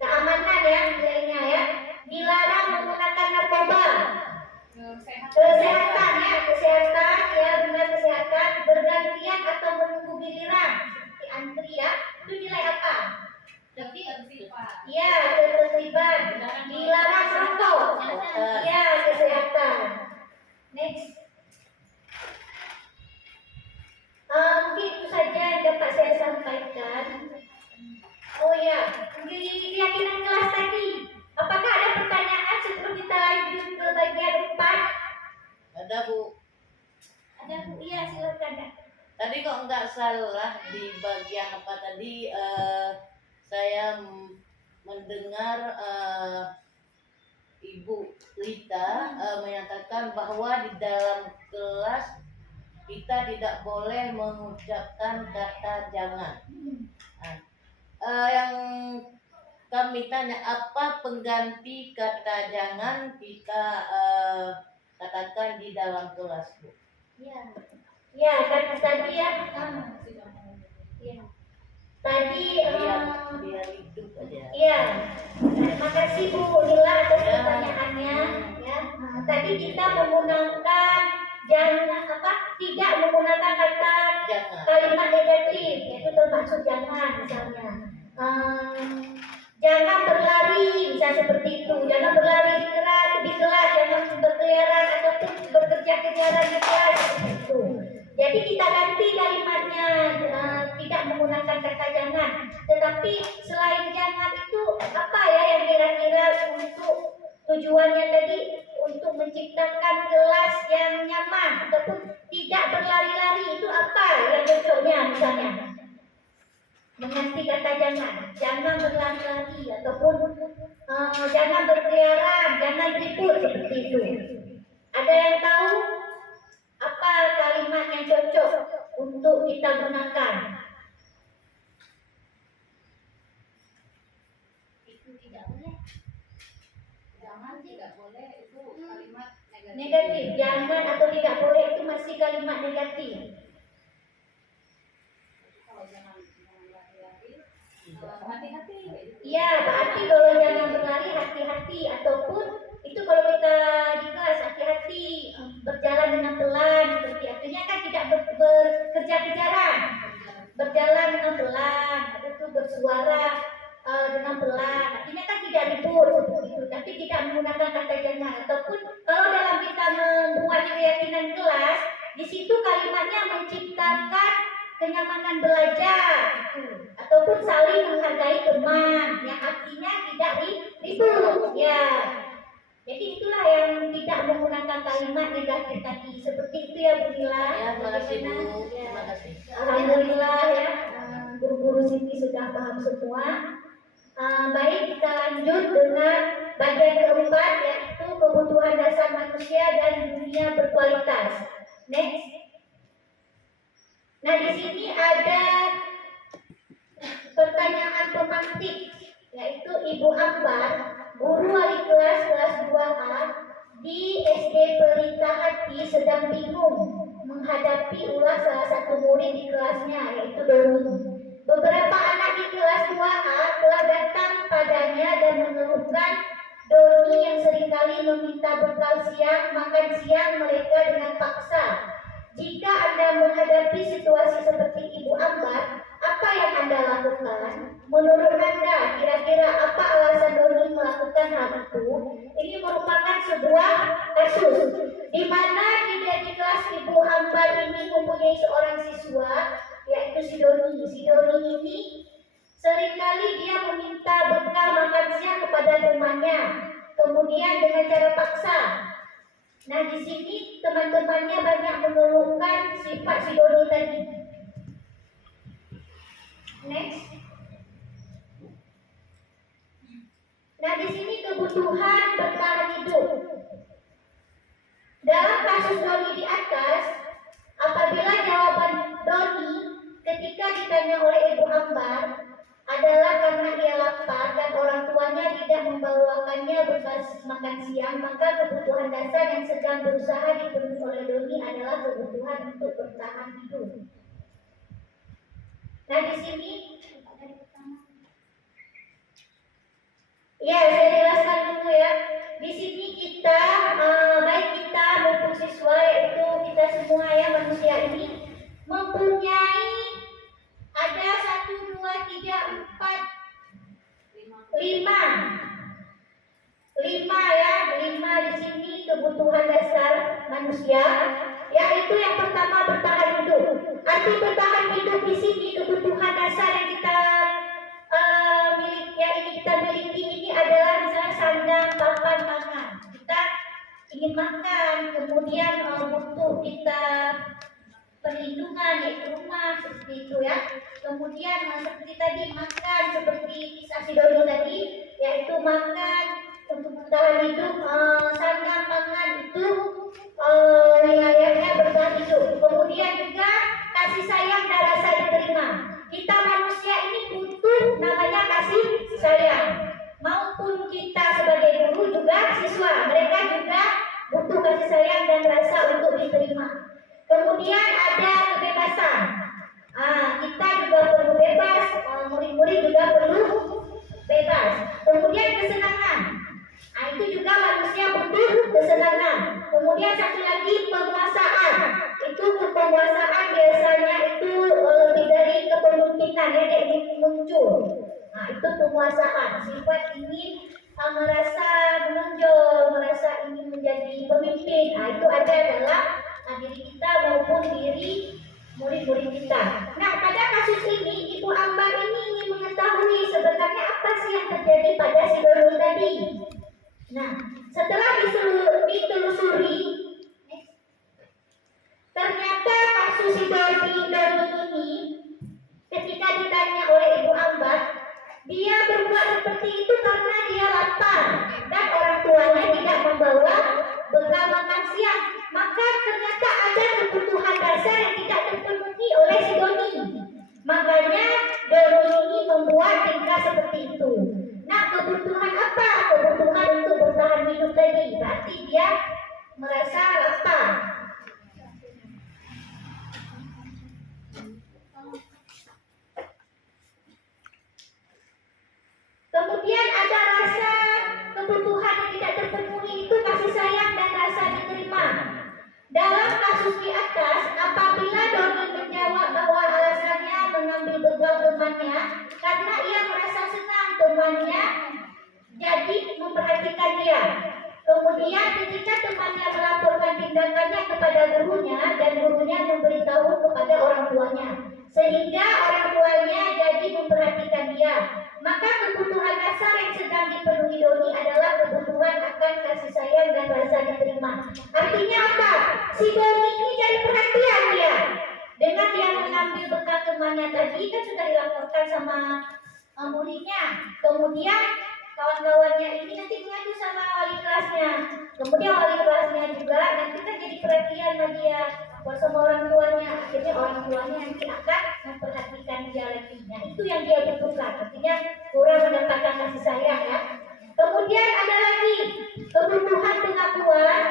Keamanan ya, nilainya ya. Dilarang menggunakan narkoba. Kesehatan ya, benar kesehatan. Bergantian atau menunggu giliran seperti antri ya. Itu nilai apa? Ya, ketertiban. Dilarang merokok. Ya, kesehatan. Next. Mungkin itu saja yang dapat saya sampaikan. Oh ya, di keyakinan kelas tadi, apakah ada pertanyaan sebelum kita lanjut ke bagian 4? Ada Bu. Ada Bu, iya silakan. Tadi kok nggak salah di bagian apa tadi saya mendengar Ibu Lita menyatakan bahwa di dalam kelas kita tidak boleh mengucapkan kata jangan. Nah, yang kami tanya, apa pengganti kata jangan kita katakan di dalam kelas, Bu? Ya, ya kan tadi ya. Ya. Tadi Biar hidup aja. iya. Terima kasih Bu Lila atas pertanyaannya. Ya, tadi kita menggunakan jangan tidak menggunakan kata Jangan. kalimat negatif, yaitu termasuk jangan misalnya. Jangan berlari, bisa seperti itu. Jangan berlari di kelas, jangan berkeliaran ataupun bekerja-kejaran di kelas seperti itu. Jadi kita ganti kalimatnya, tidak menggunakan kata jangan. Tetapi selain jangan itu apa ya yang kira-kira untuk tujuannya tadi, untuk menciptakan kelas yang nyaman ataupun tidak berlari-lari, itu apa yang cocoknya misalnya? Mengganti kata jangan berlari-lari ataupun jangan berkeliaran, jangan ribut seperti itu. Ada yang tahu apa kalimat yang cocok untuk kita gunakan? Itu tidak boleh. Jangan tidak boleh, itu kalimat negatif. Negatif, jangan atau tidak boleh itu masih kalimat negatif. Kalau jangan lari-lari, hati-hati. Iya, berarti kalau jangan berlari hati-hati, ataupun itu kalau kita di kelas hati-hati berjalan dengan pelan, seperti artinya kan tidak bekerja-kejaran, berjalan dengan pelan, itu bersuara dengan pelan, artinya kan tidak ribut seperti itu, tapi tidak menggunakan kata jangan. Ataupun kalau dalam kita membuat keyakinan kelas, di situ kalimatnya menciptakan kenyamanan belajar, ataupun saling menghargai teman, yang artinya tidak ribut, ya. Jadi itulah yang tidak menggunakan kalimat negatif tadi, seperti itu ya Bu Lila. Ya, terima kasih Bu. Ya. Terima kasih. Alhamdulillah ya, guru-guru Siti sudah paham semua. Baik, kita lanjut dengan bagian keempat, yaitu kebutuhan dasar manusia dan dunia berkualitas. Next. Nah, di sini ada pertanyaan pemantik, yaitu Ibu Ambar, guru wali kelas 2A di SD Pelita Hati, sedang bingung menghadapi ulah salah satu murid di kelasnya, yaitu Doni. Beberapa anak di kelas 2A telah datang padanya dan mengeluhkan Doni yang seringkali meminta bekal siang, makan siang mereka dengan paksa. Jika Anda menghadapi situasi seperti Ibu Ambar, apa yang Anda lakukan? Menurut Anda, kira-kira apa alasan Doni melakukan hal itu? Ini merupakan sebuah kasus di mana di kelas Ibu Ambar ini mempunyai seorang siswa, yaitu si Doni. Si Doni ini seringkali dia meminta bekal makan siang kepada temannya, kemudian dengan cara paksa. Nah, di sini teman-temannya banyak mengeluhkan sifat si Doni tadi. Next. Nah, di sini kebutuhan bertahan hidup. Dalam kasus Doni di atas, apabila jawaban Doni ketika ditanya oleh Ibu Ambar adalah karena dia lapar dan orang tuanya tidak membawakannya bekal makan siang, maka kebutuhan dasar yang sedang berusaha dipenuhi oleh Doni adalah kebutuhan untuk bertahan hidup. Nah, di sini ya, saya jelaskan dulu ya. Di sini kita, baik kita maupun siswa, yaitu kita semua ya, manusia ini mempunyai ada 1, 2, 3, 4, 5 ya, 5 di sini kebutuhan dasar manusia, yaitu yang pertama bertahan hidup. Arti bertahan hidup di sini kebutuhan dasar yang kita kita miliki ini adalah misalnya sandang, papan, pangan. Kita ingin makan, kemudian butuh kita perlindungan, yaitu rumah, seperti itu ya. Kemudian seperti tadi makan, seperti kisah si Doni tadi, yaitu makan untuk bertahan hidup, sandang, pangan itu riwayatnya bertahan hidup. Kemudian juga kasih sayang dan rasa diterima. Kita manusia ini butuh Kemudian ada kebebasan. Kita juga perlu bebas, murid-murid juga perlu bebas. Kemudian kesenangan. Itu juga manusia butuh kesenangan. Kemudian satu lagi penguasaan. Itu penguasaan biasanya itu lebih dari kepemimpinan yang ingin muncul. Itu penguasaan. Sifat ingin merasa menonjol, merasa ingin menjadi pemimpin. Itu ada dalam diri kita maupun diri murid-murid kita. Nah, pada kasus ini Ibu Ambar ini ingin mengetahui sebenarnya apa sih yang terjadi pada si Doni tadi. Nah, setelah ditelusuri, ternyata kasus si Doni ini ketika ditanya oleh Ibu Ambar, dia berbuat seperti itu karena dia lapar dan orang tuanya tidak membawa bekal makan siang. Maka ternyata ada kebutuhan dasar yang tidak terpenuhi oleh si Doni. Makanya Doni ini membuat tingkah seperti itu. Nah, kebutuhan apa? Kebutuhan untuk bertahan hidup tadi. Berarti dia merasa lapar. Kemudian ada rasa kebutuhan yang tidak terpenuhi, itu kasih sayang dan rasa diterima. Dalam kasus di atas, apabila Doni menjawab bahwa alasannya mengambil bekal temannya karena ia merasa senang temannya jadi memperhatikan dia. Kemudian ketika temannya melaporkan tindakannya kepada gurunya dan gurunya memberitahu kepada orang tuanya, sehingga orang tuanya jadi memperhatikan dia. Maka kebutuhan dasar yang sedang dipenuhi Doni adalah kebutuhan akan kasih sayang dan rasa diterima. Artinya apa? Si Doni ini jadi perhatian dia. Dengan dia mengambil bekal temannya tadi kan sudah dilaporkan sama muridnya. Kemudian kawan-kawannya ini nanti mengadu sama wali kelasnya. Kemudian wali kelasnya juga nanti kan jadi perhatian sama dia. Sama orang tuanya, akhirnya orang tuanya nanti akan memperhatikan dia lagi. Nah, itu yang dia butuhkan. Artinya kurang mendapatkan kasih sayang ya. Kemudian ada lagi kebutuhan pengakuan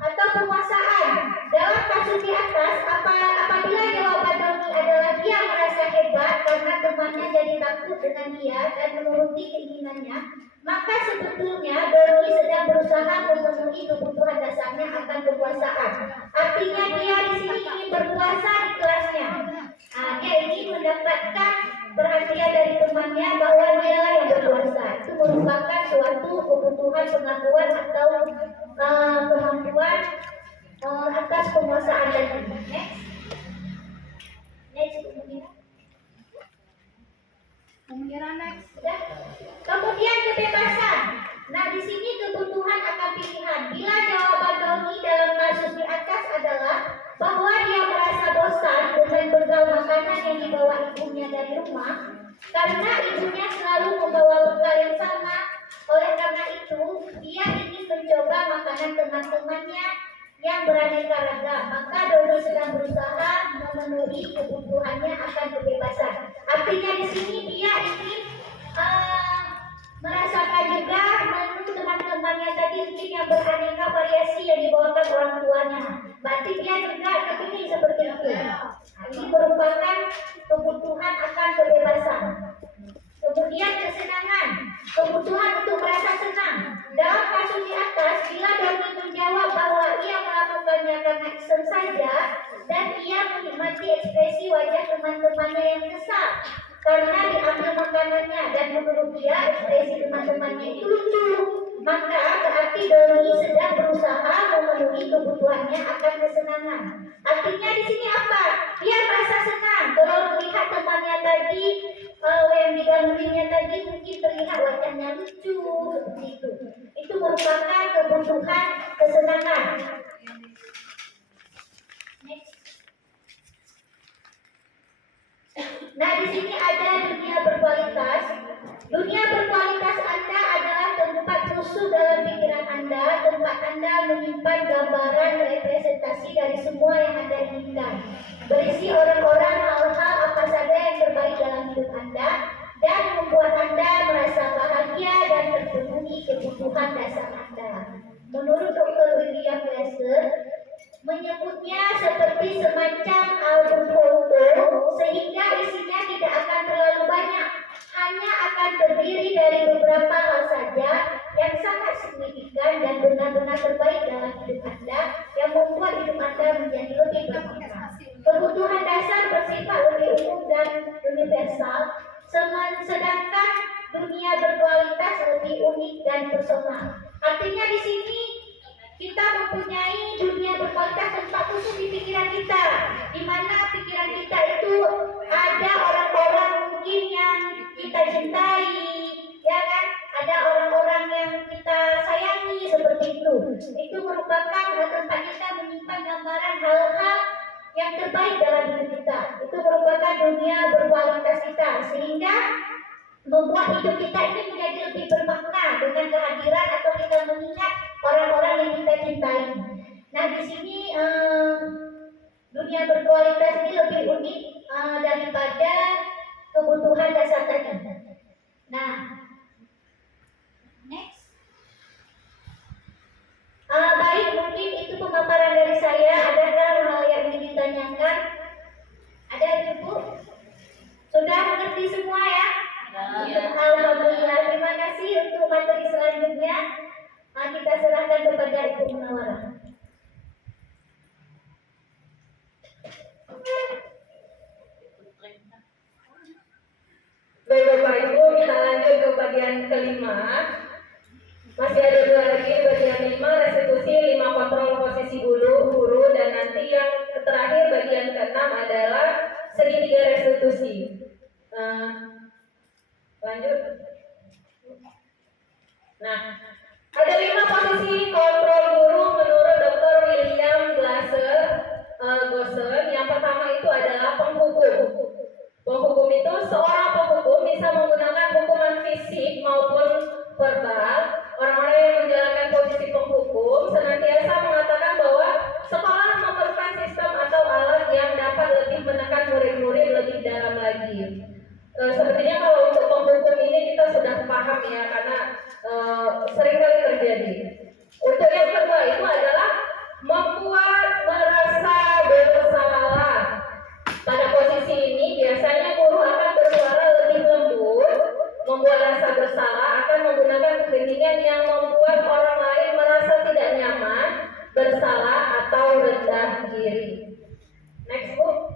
atau penguasaan. Dalam kasus di atas, apabila jawaban Doni adalah dia merasa hebat karena temannya jadi takut dengan dia dan menuruti keinginannya, maka sebetulnya Doni sedang berusaha memenuhi kebutuhan dasarnya akan kekuasaan. Artinya dia di sini ingin berkuasa di kelasnya. Dia ingin mendapatkan perhatian dari temannya bahwa dia yang berkuasa. Itu merupakan suatu kebutuhan pengakuan atau kemampuan atas penguasaan tadi. Next. Kemudian kebebasan. Nah, di sini kebutuhan akan pilihan. Bila jawaban Doni dalam kasus di atas adalah bahwa dia merasa bosan dengan bekal makanan yang dibawa ibunya dari rumah, karena ibunya selalu membawa bekal yang sama. Oleh karena itu, dia ingin mencoba makanan teman-temannya yang beraneka ragam. Maka Doni sedang berusaha memenuhi kebutuhannya akan kebebasan. Artinya di sini dia ingin merasakan juga menu teman-temannya tadi mungkin yang beraneka variasi yang dibawakan orang tuanya. Berarti dia juga kepingin seperti itu. Ini merupakan kebutuhan akan kebebasan. Kemudian kesenangan, kebutuhan untuk merasa senang. Dalam kasus di atas, bila Doni menjawab bahwa ia melakukannya karena iseng saja dan ia menikmati ekspresi wajah teman-temannya yang kesal karena diambil makanannya dan menurut dia ekspresi teman-temannya itu lucu, maka berarti Doni sedang berusaha memenuhi kebutuhannya akan kesenangan. Artinya di sini apa? Dia merasa senang kalau melihat temannya tadi yang digangguinnya tadi mungkin terlihat wajahnya lucu seperti itu. Itu merupakan kebutuhan kesenangan. Nah, di sini ada dunia berkualitas. Dunia berkualitas Anda adalah tempat khusus dalam pikiran Anda, tempat Anda menyimpan gambaran representasi dari semua yang Anda inginkan. Berisi orang-orang, hal-hal apa saja yang terbaik dalam hidup Anda dan membuat Anda merasa bahagia dan terpenuhi kebutuhan dasar Anda. Menurut Dr. William Glasser, menyebutnya seperti semacam album foto sehingga isinya tidak akan terlalu banyak, hanya akan terdiri dari beberapa hal saja yang sangat signifikan dan benar-benar terbaik dalam hidup Anda yang membuat hidup Anda menjadi lebih bermakna. Kebutuhan dasar bersifat lebih umum dan universal, sedangkan dunia berkualitas lebih unik dan personal. Artinya di sini kita mempunyai dunia berkualitas tempat khusus di pikiran kita, di mana pikiran kita itu ada orang-orang mungkin yang kita cintai, ya kan? Ada orang-orang yang kita sayangi seperti itu. Itu merupakan tempat kita menyimpan gambaran hal-hal yang terbaik dalam hidup kita. Itu merupakan dunia berkualitas kita, sehingga membuat hidup kita ini menjadi lebih bermakna dengan kehadiran atau kita mengingat orang-orang yang kita cintai. Nah, di sini dunia berkualitas ini lebih unik daripada kebutuhan dasar tadi. Nah, next. Baik, mungkin itu pemaparan dari saya. Adakah hal yang ingin ditanyakan? Ada, Ibu? Sudah mengerti semua ya? Alhamdulillah, terima kasih. Untuk materi selanjutnya kita serahkan kepada Ibu Munawarah. Baik Bapak Ibu, kita lanjut ke bagian kelima. Masih ada dua lagi, bagian 5 restitusi, 5 kontrol posisi guru, dan nanti yang terakhir bagian ke-6 adalah segitiga restitusi. Lanjut. Nah, ada 5 posisi kontrol guru menurut Dr. William Glasser. Yang pertama itu adalah penghukum. Penghukum itu seorang penghukum bisa menggunakan hukuman fisik maupun verbal. Orang-orang yang menjalankan posisi penghukum senantiasa mengatakan bahwa sekolah memerlukan sistem atau alat yang dapat lebih menekan murid-murid lebih dalam lagi. Sepertinya kalau untuk penghukum ini kita sudah paham ya, karena seringkali terjadi. Untuk yang kedua itu adalah membuat merasa bersalah. Pada posisi ini biasanya guru akan bersuara lebih lembut. Membuat rasa bersalah akan menggunakan kegentingan yang membuat orang lain merasa tidak nyaman, bersalah atau rendah diri. Next, Bu.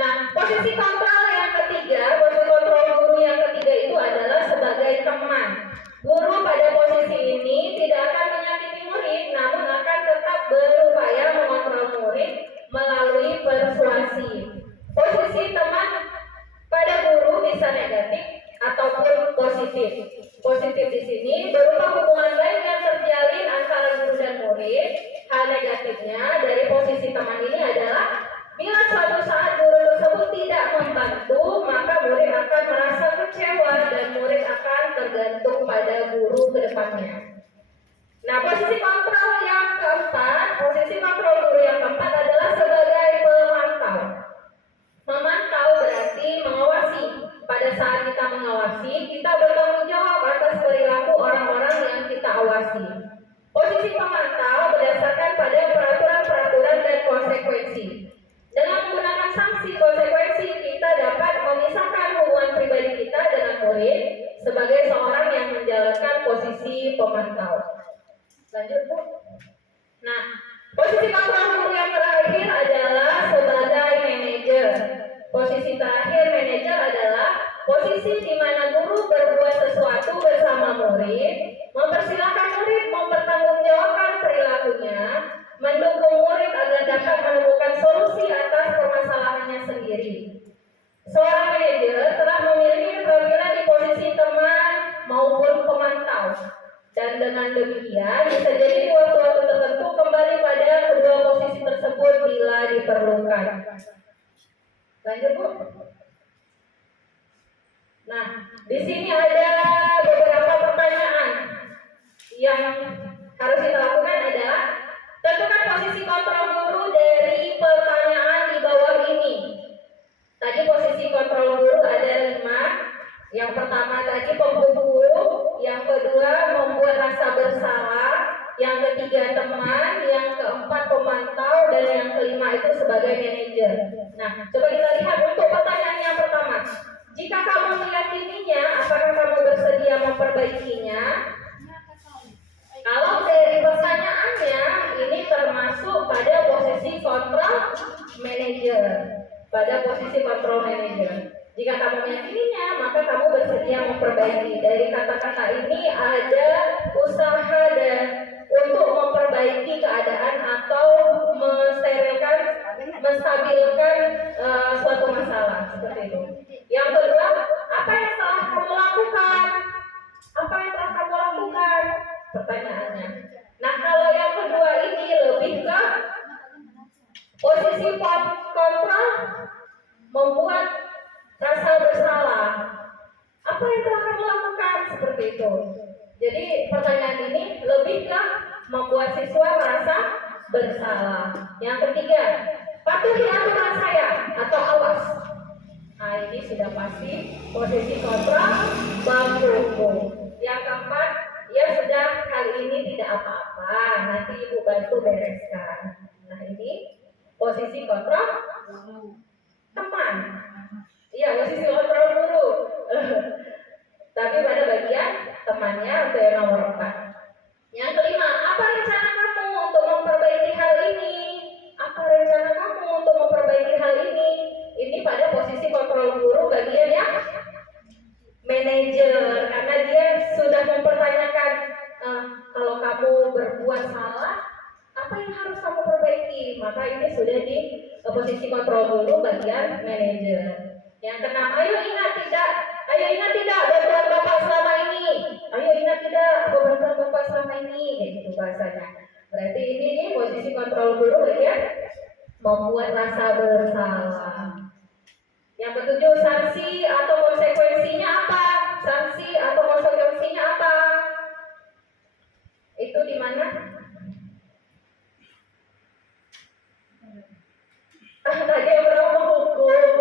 Nah, posisi kontrol yang ketiga, posisi kontrol guru yang ketiga itu adalah sebagai teman. Guru pada posisi ini tidak akan menyakiti murid, namun akan tetap berupaya mengontrol murid melalui persuasi. Posisi teman pada guru bisa negatif ataupun positif. Positif di sini berupa hubungan baik yang terjalin antara guru dan murid. Hal negatifnya dari posisi teman ini adalah bila suatu saat guru tersebut tidak membantu, maka murid akan merasa kecewa dan murid akan tergantung pada guru ke depannya. Nah, posisi kontrol yang keempat, posisi kontrol guru yang keempat adalah sebagai pemantau. Memantau berarti mengawasi. Pada saat kita mengawasi, kita bertanggung jawab atas perilaku orang-orang yang kita awasi. Posisi pemantau berdasarkan pada peraturan-peraturan dan konsekuensi. Dengan menggunakan sanksi konsekuensi, kita dapat memisahkan hubungan pribadi kita dengan murid sebagai seorang yang menjalankan posisi pemantau. Lanjut, Bu. Nah, posisi kontrol guru yang terakhir adalah sebagai manajer. Posisi terakhir manajer adalah posisi di mana guru berbuat sesuatu bersama murid, mempersilahkan murid mempertanggungjawabkan perilakunya, mendukung murid agar dapat menemukan solusi atas permasalahannya sendiri. Seorang manajer telah memiliki keterampilan di posisi teman maupun pemantau, dan dengan demikian bisa jadi di waktu-waktu tertentu kembali pada kedua posisi tersebut bila diperlukan. Lanjut, Bu. Nah, di sini ada beberapa pertanyaan yang harus kita lakukan adalah tentukan posisi kontrol guru dari pertanyaan di bawah ini. Tadi posisi kontrol guru ada 5. Yang pertama tadi penghukum, yang kedua membuat rasa bersalah, yang ketiga teman, yang keempat pemantau, dan yang kelima itu sebagai sebagai manajer. Nah, coba kita lihat untuk pertanyaan yang pertama. Jika kamu meyakininya, apakah kamu bersedia memperbaikinya? Kalau dari pertanyaannya, ini termasuk pada posisi kontrol manager. Pada posisi kontrol manager. Jika kamu meyakininya, maka kamu bersedia memperbaiki. Dari kata-kata ini ada usaha dan untuk memperbaiki keadaan atau menstabilkan suatu masalah seperti itu. Yang kedua, apa yang telah kamu lakukan? Apa yang telah kamu lakukan? Pertanyaannya. Nah, kalau yang kedua ini lebih ke posisi kontrol, membuat rasa bersalah. Apa yang telah kamu lakukan? Seperti itu. Jadi pertanyaan ini lebih ke membuat siswa merasa bersalah. Yang ketiga, patuhi aturan saya atau awas. Nah, ini sudah pasti posisi kontrol mendukung. Yang keempat, ya sudah kali ini tidak apa-apa, nanti ibu bantu bereskan. Nah, ini posisi kontrol teman. Iya, posisi kontrol guru. Tapi pada bagian temannya untuk yang nomor 4. Yang kelima, apa rencana kamu untuk memperbaiki hal ini? Apa rencana kamu untuk memperbaiki hal ini? Ini pada posisi kontrol guru bagian yang manajer, karena dia sudah mempertanyakan kalau kamu berbuat salah, apa yang harus kamu perbaiki? Maka ini sudah di posisi kontrol guru bagian manajer. Yang keenam, ayo ingat tidak bantuan Bapak selama ini. Ayo ingat tidak bantuan Bapak selama ini, gitu bahasanya. Berarti ini nih posisi kontrol guru bagian membuat rasa bersalah. Yang ketujuh, sanksi atau konsekuensinya apa? Sanksi atau konsekuensinya apa? Itu di mana? Tadi yang pertama menghukum,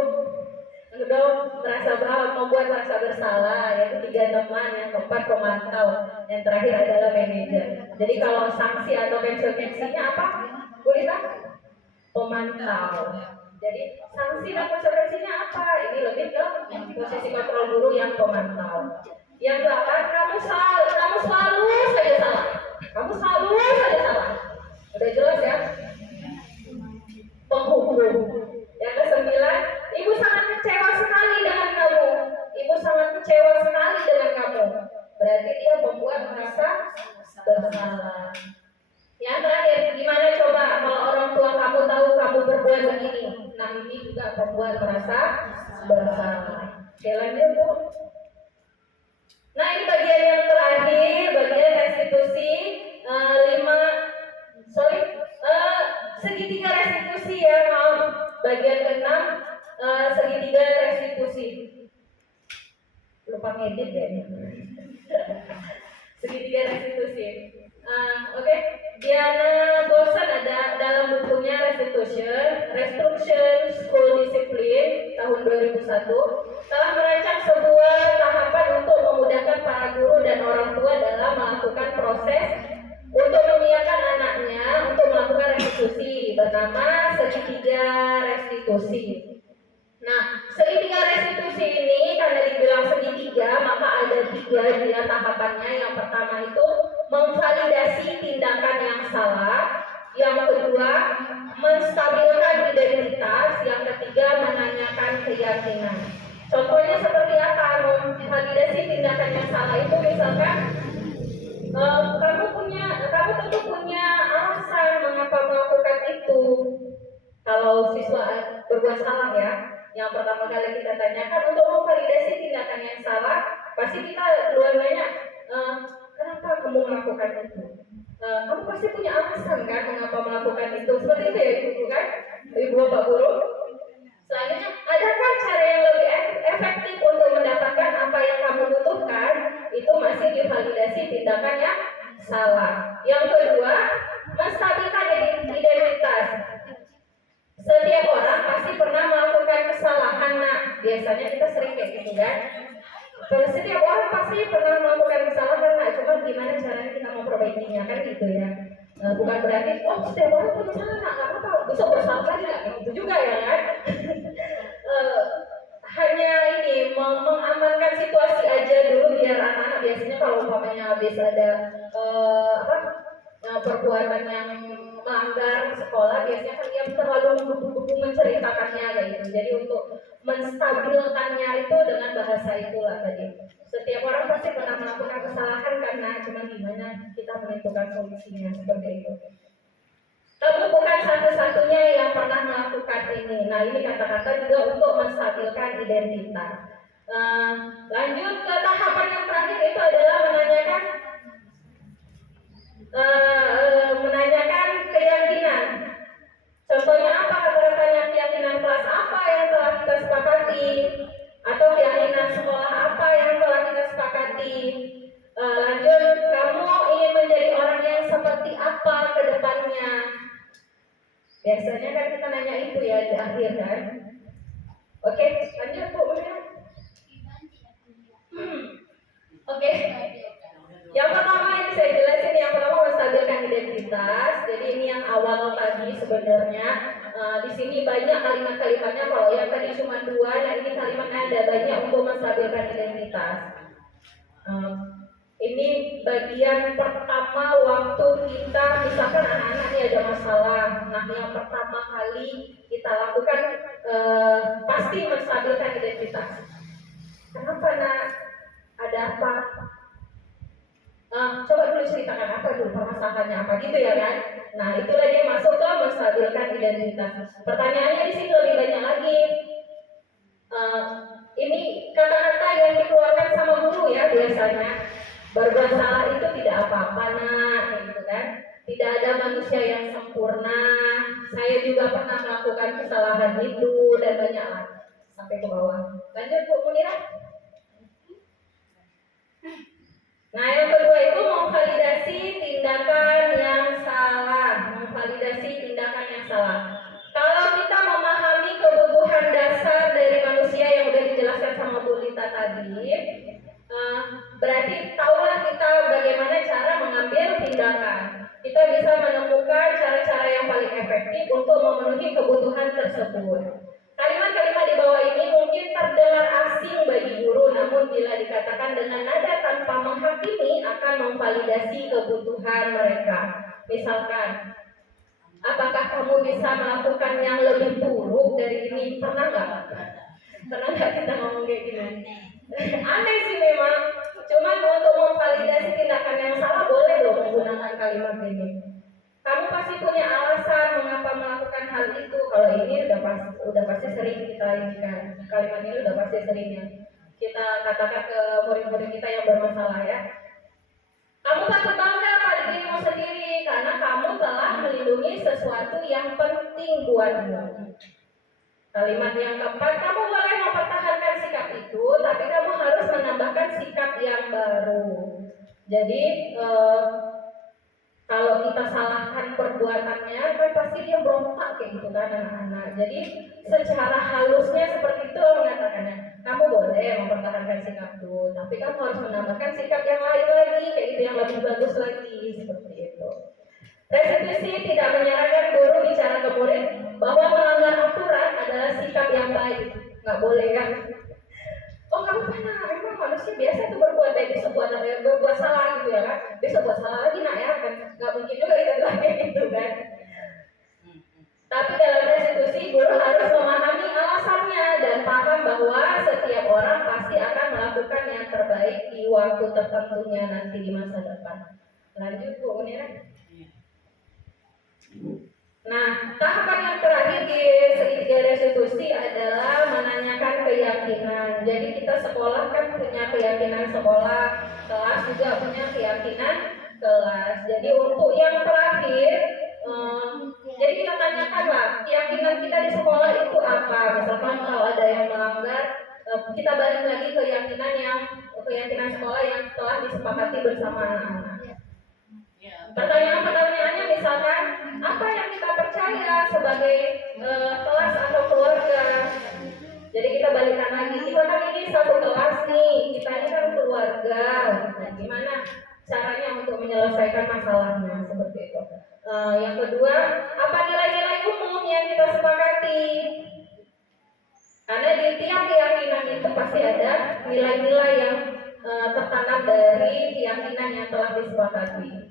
kedua membuat merasa bersalah, yaitu 3 teman, yang keempat pemantau, yang terakhir adalah manajer. Jadi kalau sanksi atau konsekuensinya apa? Gulita? Pemantau. Jadi sanksi dan konsekuensinya apa? Ini lebih ke posisi kontrol guru yang pemantau. Yang 8, kamu selalu saja salah. Kamu selalu saja salah. Udah jelas ya? Penghukum. Yang ke-9, ibu sangat kecewa sekali dengan kamu. Ibu sangat kecewa sekali dengan kamu. Berarti dia membuat merasa bersalah. Yang terakhir, gimana coba kalau orang tua kamu tahu kamu berbuat begini? Nah, ini juga membuat merasa bersalah. Oke, lanjut Bu. Nah, ini bagian yang terakhir, bagian restitusi. Segitiga restitusi ya, bagian ke-6, segitiga restitusi. Lupa ngedit ya ini. Segitiga restitusi. Oke. Diana Gosen ada dalam bukunya Restruction School Discipline tahun 2001 telah merancang sebuah tahapan untuk memudahkan para guru dan orang tua dalam melakukan proses untuk menyiapkan anaknya untuk melakukan restitusi, bernama segitiga restitusi. Nah, segitiga restitusi ini karena dibilang segitiga, maka ada 3 dia tahapannya. Yang pertama itu memvalidasi tindakan yang salah, yang kedua menstabilkan identitas, yang ketiga menanyakan keyakinan. Contohnya seperti apa? Memvalidasi tindakan yang salah itu misalkan kamu tentu punya alasan mengapa melakukan itu. Kalau siswa berbuat salah ya, yang pertama kali kita tanyakan untuk memvalidasi tindakan yang salah, pasti kita luar banyak kenapa kamu melakukan itu? Kamu pasti punya alasan kan mengapa melakukan itu? Seperti itu ya Ibu kan? Ibu Bapak Guru. Selanjutnya, adakah cara yang lebih efektif untuk mendapatkan apa yang kamu butuhkan? Itu masih divalidasi tindakan yang salah. Yang kedua, menstabilkan identitas. Setiap orang pasti pernah melakukan kesalahan, nak. Biasanya kita sering kayak gitu kan. Setiap orang pasti pernah melakukan kesalahan, nak. Cuma gimana caranya kita memperbaikinya kan gitu ya. Bukan berarti setiap orang punya salah, nggak apa-apa, bisa bersalah lagi nggak gitu juga ya kan. Hanya ini mengamankan situasi aja dulu biar anak-anak biasanya kalau umpamanya habis ada perbuatan yang melanggar sekolah, biasanya kan dia terlalu menggebu-gebu menceritakannya kayak gitu. Jadi untuk menstabilkannya itu dengan bahasa itulah tadi. Setiap orang pasti pernah melakukan kesalahan karena cuma gimana kita menentukan solusinya seperti itu. Kamu bukan satu-satunya yang pernah melakukan ini. Nah, ini kata-kata juga untuk menstabilkan identitas. Lanjut ke tahapan yang terakhir, itu adalah menanyakan keyakinan. Contohnya apa? Kata-katanya keyakinan kelas apa yang telah kita sepakati, atau keyakinan sekolah apa yang telah kita sepakati. Lanjut, kamu ingin menjadi orang yang seperti apa ke depannya? Biasanya kan kita nanya itu ya di akhir kan. Oke, lanjut Bu. Oke. Yang pertama ini saya jelasin, yang pertama menstabilkan identitas. Jadi ini yang awal tadi sebenarnya. Di sini banyak kalimat-kalimatnya. Kalau yang tadi cuma 2, nah ini kalimatnya ada banyak untuk menstabilkan identitas. Ini bagian pertama waktu kita, misalkan anak-anak ini ada masalah. Nah, yang pertama kali kita lakukan pasti menstabilkan identitas. Kenapa nak? Ada apa? Coba dulu ceritakan apa dulu permasalahannya apa gitu ya kan? Nah, itulah dia masuk ke menstabilkan identitas. Pertanyaannya di sini lebih banyak lagi. Ini kata-kata yang dikeluarkan sama guru ya biasanya. Berbuat salah itu tidak apa-apa nak, gitu kan? Tidak ada manusia yang sempurna. Saya juga pernah melakukan kesalahan itu dan banyak lagi. Sampai ke bawah. Lanjut Bu Munirah. Nah, yang kedua itu memvalidasi tindakan yang salah. Memvalidasi tindakan yang salah. Kalau kita memahami kebutuhan dasar dari manusia yang sudah dijelaskan sama Bu Lita tadi, berarti tahulah kita bagaimana cara mengambil tindakan. Kita bisa menemukan cara-cara yang paling efektif untuk memenuhi kebutuhan tersebut. Kalimat-kalimat di bawah ini mungkin terdengar asing bagi guru, namun bila dikatakan dengan nada tanpa menghakimi akan memvalidasi kebutuhan mereka. Misalkan, apakah kamu bisa melakukan yang lebih buruk dari ini? Pernah nggak? Pernah nggak kita ngomong kayak gini? Aneh sih memang. Cuman untuk memvalidasi tindakan yang salah boleh dong menggunakan kalimat ini. Kamu pasti punya alasan mengapa melakukan hal itu. Kalau ini udah pasti sering kita ini kan. Kalimat ini udah pasti sering ya kita katakan ke murid-murid kita yang bermasalah ya. Kamu patut bangga pada dirimu sendiri karena kamu telah melindungi sesuatu yang penting buatmu. Kalimat yang keempat, kamu boleh mempertahankan sikap itu, tapi kamu harus menambahkan sikap yang baru. Jadi kalau kita salahkan perbuatannya, kan pasti dia berontak kayak gitu kan anak-anak. Jadi secara halusnya seperti itu mengatakannya, kamu boleh mempertahankan sikap itu, tapi kamu harus menambahkan sikap yang lain lagi, kayak gitu yang lebih bagus lagi seperti itu. Restitusi tidak menyarankan guru bicara ke murid bahwa melanggar aturan adalah sikap yang baik, nggak boleh kan? Oh kamu pernah, memang manusia biasa itu berbuat baik, bisa berbuat salah gitu ya kan? Bisa buat salah lagi nak ya kan? Nggak mungkin juga kita bilang kayak gitu kan? Tapi dalam restitusi guru harus memahami alasannya dan paham bahwa setiap orang pasti akan melakukan yang terbaik di waktu tertentunya nanti di masa depan. Lanjut Bu Munirah. Nah, tahapan yang terakhir di segitiga restitusi adalah menanyakan keyakinan. Jadi kita sekolah kan punya keyakinan sekolah, kelas juga punya keyakinan kelas. Jadi untuk yang terakhir, jadi kita tanyakan lah keyakinan kita di sekolah itu apa. Misalkan kalau ada yang melanggar, kita balik lagi keyakinan sekolah yang telah disepakati bersama anak-anak. Pertanyaannya misalkan apa yang kita percaya sebagai kelas atau keluarga. Jadi kita balikan lagi, kita kan ini satu kelas nih, kita ini kan keluarga. Nah, gimana caranya untuk menyelesaikan masalahnya seperti itu. Yang kedua, apa nilai-nilai umum yang kita sepakati? Karena di tiap keyakinan itu pasti ada nilai-nilai yang tertanam dari keyakinan yang telah disepakati.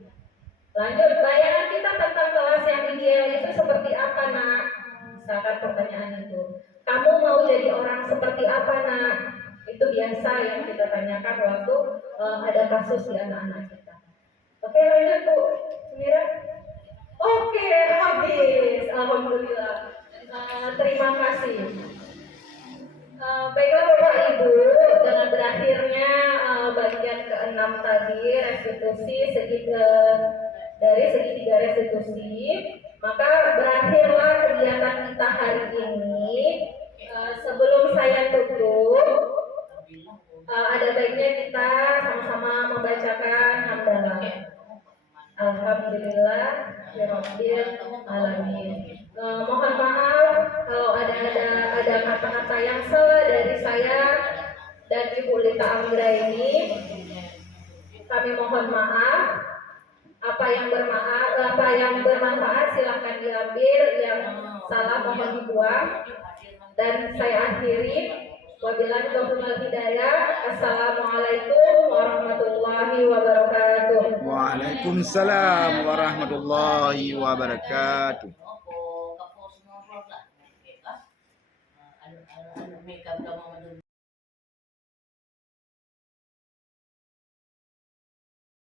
Lanjut, bayangan kita tentang kelas yang ideal itu seperti apa, nak? Misalkan pertanyaan itu, kamu mau jadi orang seperti apa, nak? Itu biasa yang kita tanyakan waktu ada kasus di anak-anak kita. Oke, lanjut Bu Mira. Oke, habis. Alhamdulillah. Terima kasih. Baiklah Bapak Ibu, dengan berakhirnya bagian ke-6 tadi, restitusi dari segitiga restitusi, maka berakhirlah kegiatan kita hari ini. Sebelum saya tutup, ada baiknya kita sama-sama membacakan hamdalah. Alhamdulillah Rabbil Alamin. Mohon maaf kalau ada kata-kata yang salah dari saya dan Ibu Lita Amira ini. Kami mohon maaf. Apa yang bermanfaat silahkan diambil, yang salah mohon dibuang. Dan saya akhiri. Wabillahi taufiq wal hidayah. Assalamualaikum warahmatullahi wabarakatuh. Waalaikumsalam warahmatullahi wabarakatuh.